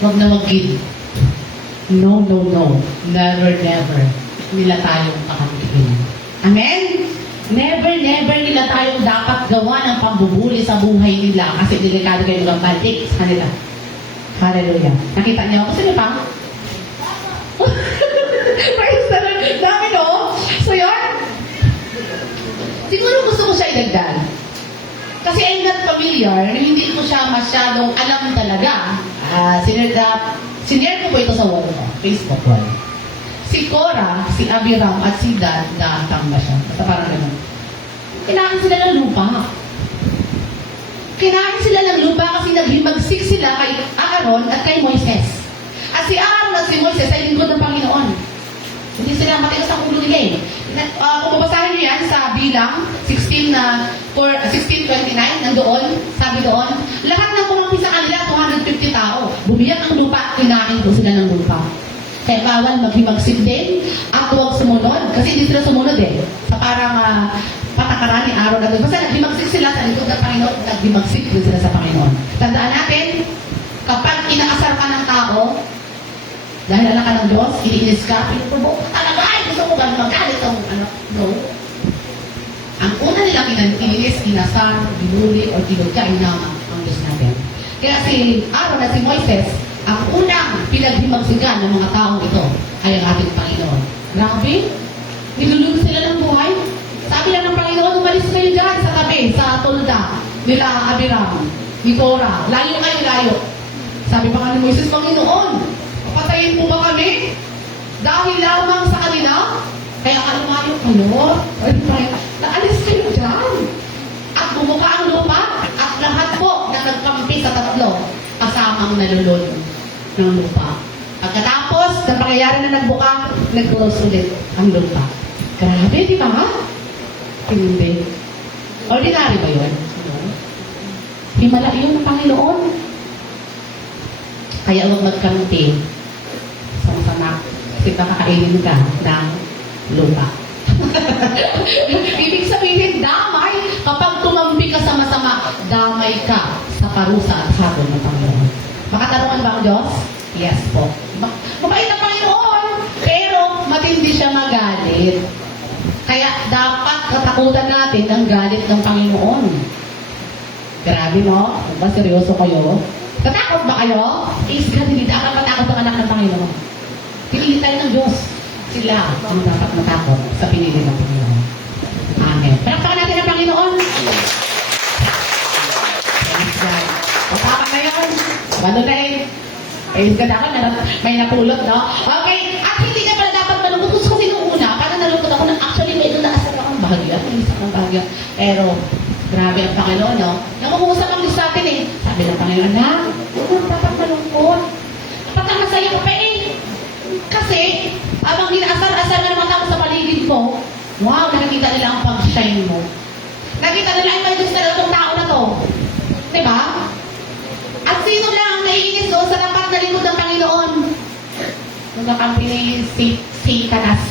Huwag na wag-gid. No. Never nila tayong kakampihin. Amen? Never nila tayong dapat gawa ng pambubuli sa buhay nila kasi delikado kayo ng balik sa kanila. Hallelujah. Nakita niyo? Kasi niyo pa? Praise the Lord. Dami, no? So, yun. Siguro gusto ko siya idagdag. Kasi I'm not familiar, hindi ko siya masyadong alam talaga. Sinare ko po ito sa wall ko, Facebook wall. Si Cora, si Abiram, at si Datang ba siya? Basta parang gano'n. Kinain sila ng lupa. Kinain sila ng lupa kasi naghimagsik sila kay Aaron at kay Moises. At si Aaron at si Moises ay lingkod ng Panginoon. Hindi sila matigas ang ulo nila eh. Kung mabasahin niyo yan sa Bilang 16:29, nandoon, sabi doon, lahat ng kumampi sa kanila, 250 tao. Bumiyak ang lupa, kinain ko sila ng lupa. Kaya bawal maghimagsik din at huwag sumunod, kasi hindi sila sumunod eh. Sa parang patakaran ni Aaron at basta naghimagsik sila sa likod ng Panginoon, naghimagsik din sila sa Panginoon. Tandaan natin, kapag inaasar ka ng tao, dahil anak ka ng Diyos, iniinis ka, pinupubok ka talaga, ay gusto mo ba magalit ang no? Ang una nilang ininis, inasar, binuli, o tinugka, inama ang Diyos natin. Kaya si Aaron at si Moises, ang unang pinaghimagsigan ng mga taong ito ay ang ating Panginoon. Grabe, nilulunod sila ng buhay. Sabi lang ng Panginoon, umalis kayo dyan sa tabi, sa tulda, nila Abiram, ni Cora, layo kayo, layo. Sabi pa nga ni Moises, Panginoon, papatayin mo ba kami? Dahil lamang sa kanila? Kaya kalumayo kayo. Naalis kayo dyan. At bumuka ang lupa. At lahat po na nagkampi sa tatlo, kasamang nalulod ng lupa. Pagkatapos, sa pangyayari na nagbuka, nag-close ulit ang lupa. Grabe, di ba? Hindi. Ordinary ba yun? Himala yun ng Panginoon. Kaya huwag magkampi sa masama. Kasi kakakainin ka ng lupa. Ibig sabihin, damay. Kapag tumampi ka sa masama, damay ka sa parusa at habol ng Panginoon. Makatarungan ba ang Diyos? Yes po. Mabait ang Panginoon, pero matindi siya magalit. Kaya dapat katakutan natin ang galit ng Panginoon. Grabe, no? Kung ba seryoso kayo? Tatakot ba kayo? Is God, hindi dapat matakot ang anak ng Panginoon. Pinili tayo ng Diyos. Sila ang dapat matakot sa pinili ng Panginoon. Amen. Palakpakan natin ang Panginoon. Praise God. Pagkakas na yun. Ano na eh. Praise God ako, may napulot, no? Okay. At hindi ka pala dapat malungkot. Gusto ko nung una, parang nalungkot ako na actually may nalaasar akong bahagya. May isa akong bahagya. Pero, grabe ang Panginoon, no? Nangunguusap ang Diyos sa atin eh. Sabi ng Panginoon, na, huwag dapat malungkot. Pagkamasaya ka pa eh. Kasi, abang ginaasar-asar ng mga tao sa paligid mo, wow, nakikita nila ang pag-shine mo. Nakita nila ay may Diyos na itong tao na to. Diba? At sino lang ang naiinis doon sa tapat na lingkod ng Panginoon? Yung kakampi ni Satanas.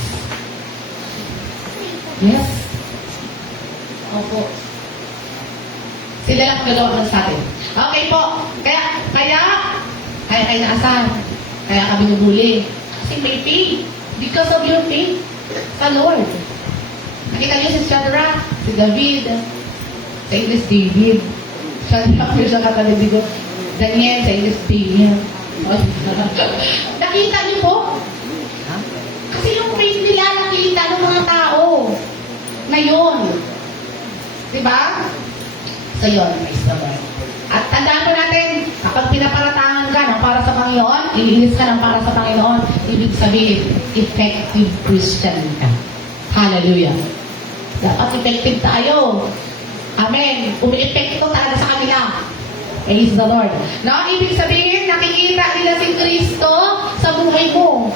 Yes? Opo. Sila lang gagawa ng sa atin. Okay po. Kaya kayo naasar. Kaya ka binubuli. Kasi may faith. Because of your faith sa Lord. Nakita niyo si Shadrach, si David, sa English David. Shadrach, yung siya katalibig ko. Daniel, sa English Daniel. Nakita niyo po? Kasi yung faith nila nakita ng mga tao. Ngayon. Diba? So yun, praise the Lord. At tandaan po natin, kapag pinaparatangan ka ng para sa Panginoon, ilinis ka ng para sa Panginoon, ibig sabihin, effective Christian ka. Hallelujah. Dapat effective tayo. Amen. Umi-effective talaga sa kanila. Praise the Lord. No? Ibig sabihin, nakikita nila si Kristo sa buhay mo.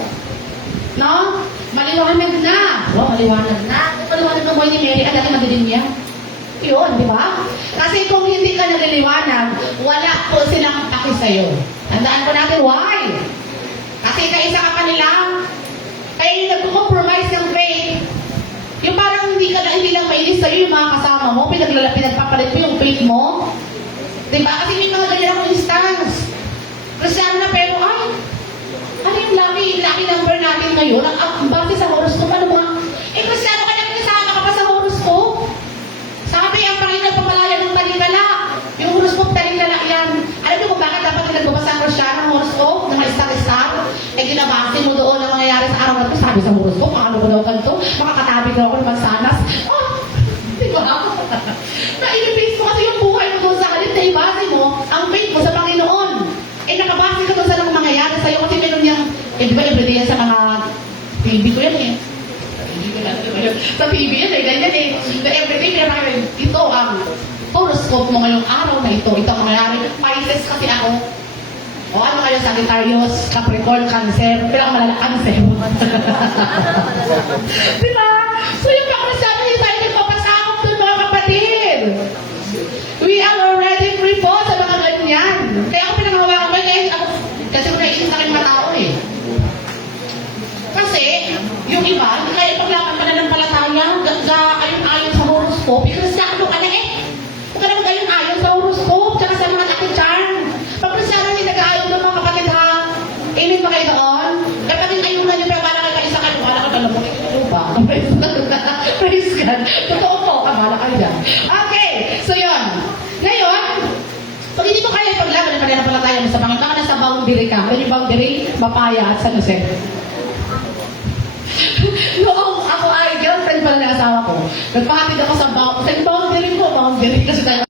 No? Maliwanag na. Oh, maliwanag na. Maliwanag ng buhay ni Mary, ang laki magaling niya. Yun, di ba? Kasi kung hindi ka naliliwanag, wala po silang paki sa'yo. Tandaan po natin, why? Kasi kaisa ka pa nila. Kaya yung nag-compromise ng faith, yung parang hindi lang mainis sa'yo yung mga kasama mo, pinagpapalit mo yung faith mo. Di ba? Kasi may mga ganyan akong instance. Kristyano na pero, ano yung lucky number natin ngayon? Ang base sa horoscope, ano mga, Kristyano ka na pinasama ka pa sa horoscope? Sabi, ang Panginoon papalaya ng talikala. Yung horoscope, talikala yan. Alam niyo kung bakit dapat nagbabasa ang Kristyano ng horoscope, ng mga star-star? Eh, ginabase mo doon ang mangyayari sa araw na ito. Sabi sa horoscope, ano ko daw ganito? Makakatabi daw ako ng mansanas. Di ba? Na-inibase mo kasi yung buhay mo doon sa halip na ibase mo, ang faith mo sa Panginoon. Eh, nakabase ka doon sa mga mangyayari sa'yo kasi meron niyang, di ba, everyday yan sa mga TV ko yan eh. Sa TV yan eh, ganyan eh. Everyday, pinapakita, ito ang horoscope mo ngayong araw na ito. Ito ang mangyayari. Pisces kasi ako. O ano kayo, Sagittarius, Capricorn, Cancer. Pero ang malala, Cancer. Diba? So yung pakasabi niyo tayo nagpapasakop doon mga kapatid. We are already free po sa mga ganyan. Kaya ako pinangawakan ko, kasi ko naisip sa akin mga tao eh. Kasi, yung iba, hindi kaya paglaban ka na ng palataya, ayon-ayon sa horoscope, Kristyano ka na eh. Kung ka naman ayon sa horoscope, tsaka sa mga nakicharm. Pag Kristyano hindi nag-aayon ng mga kapatid ha, imin ba kayo doon? Kapag ayunan nyo, pero bala kayo kaisa kayo, bala ka alam mo, ba? Praise God. Totoo po, bala kayo dyan. Okay, so yun. Ngayon, pag hindi mo kaya paglaban ng pananampalataya mo sa Panginoon, nasa boundary ka. Ano yung boundary? Mapaya at San Jose. Noong ako ay girlfriend pala ng asawa ko, nagpahatid ako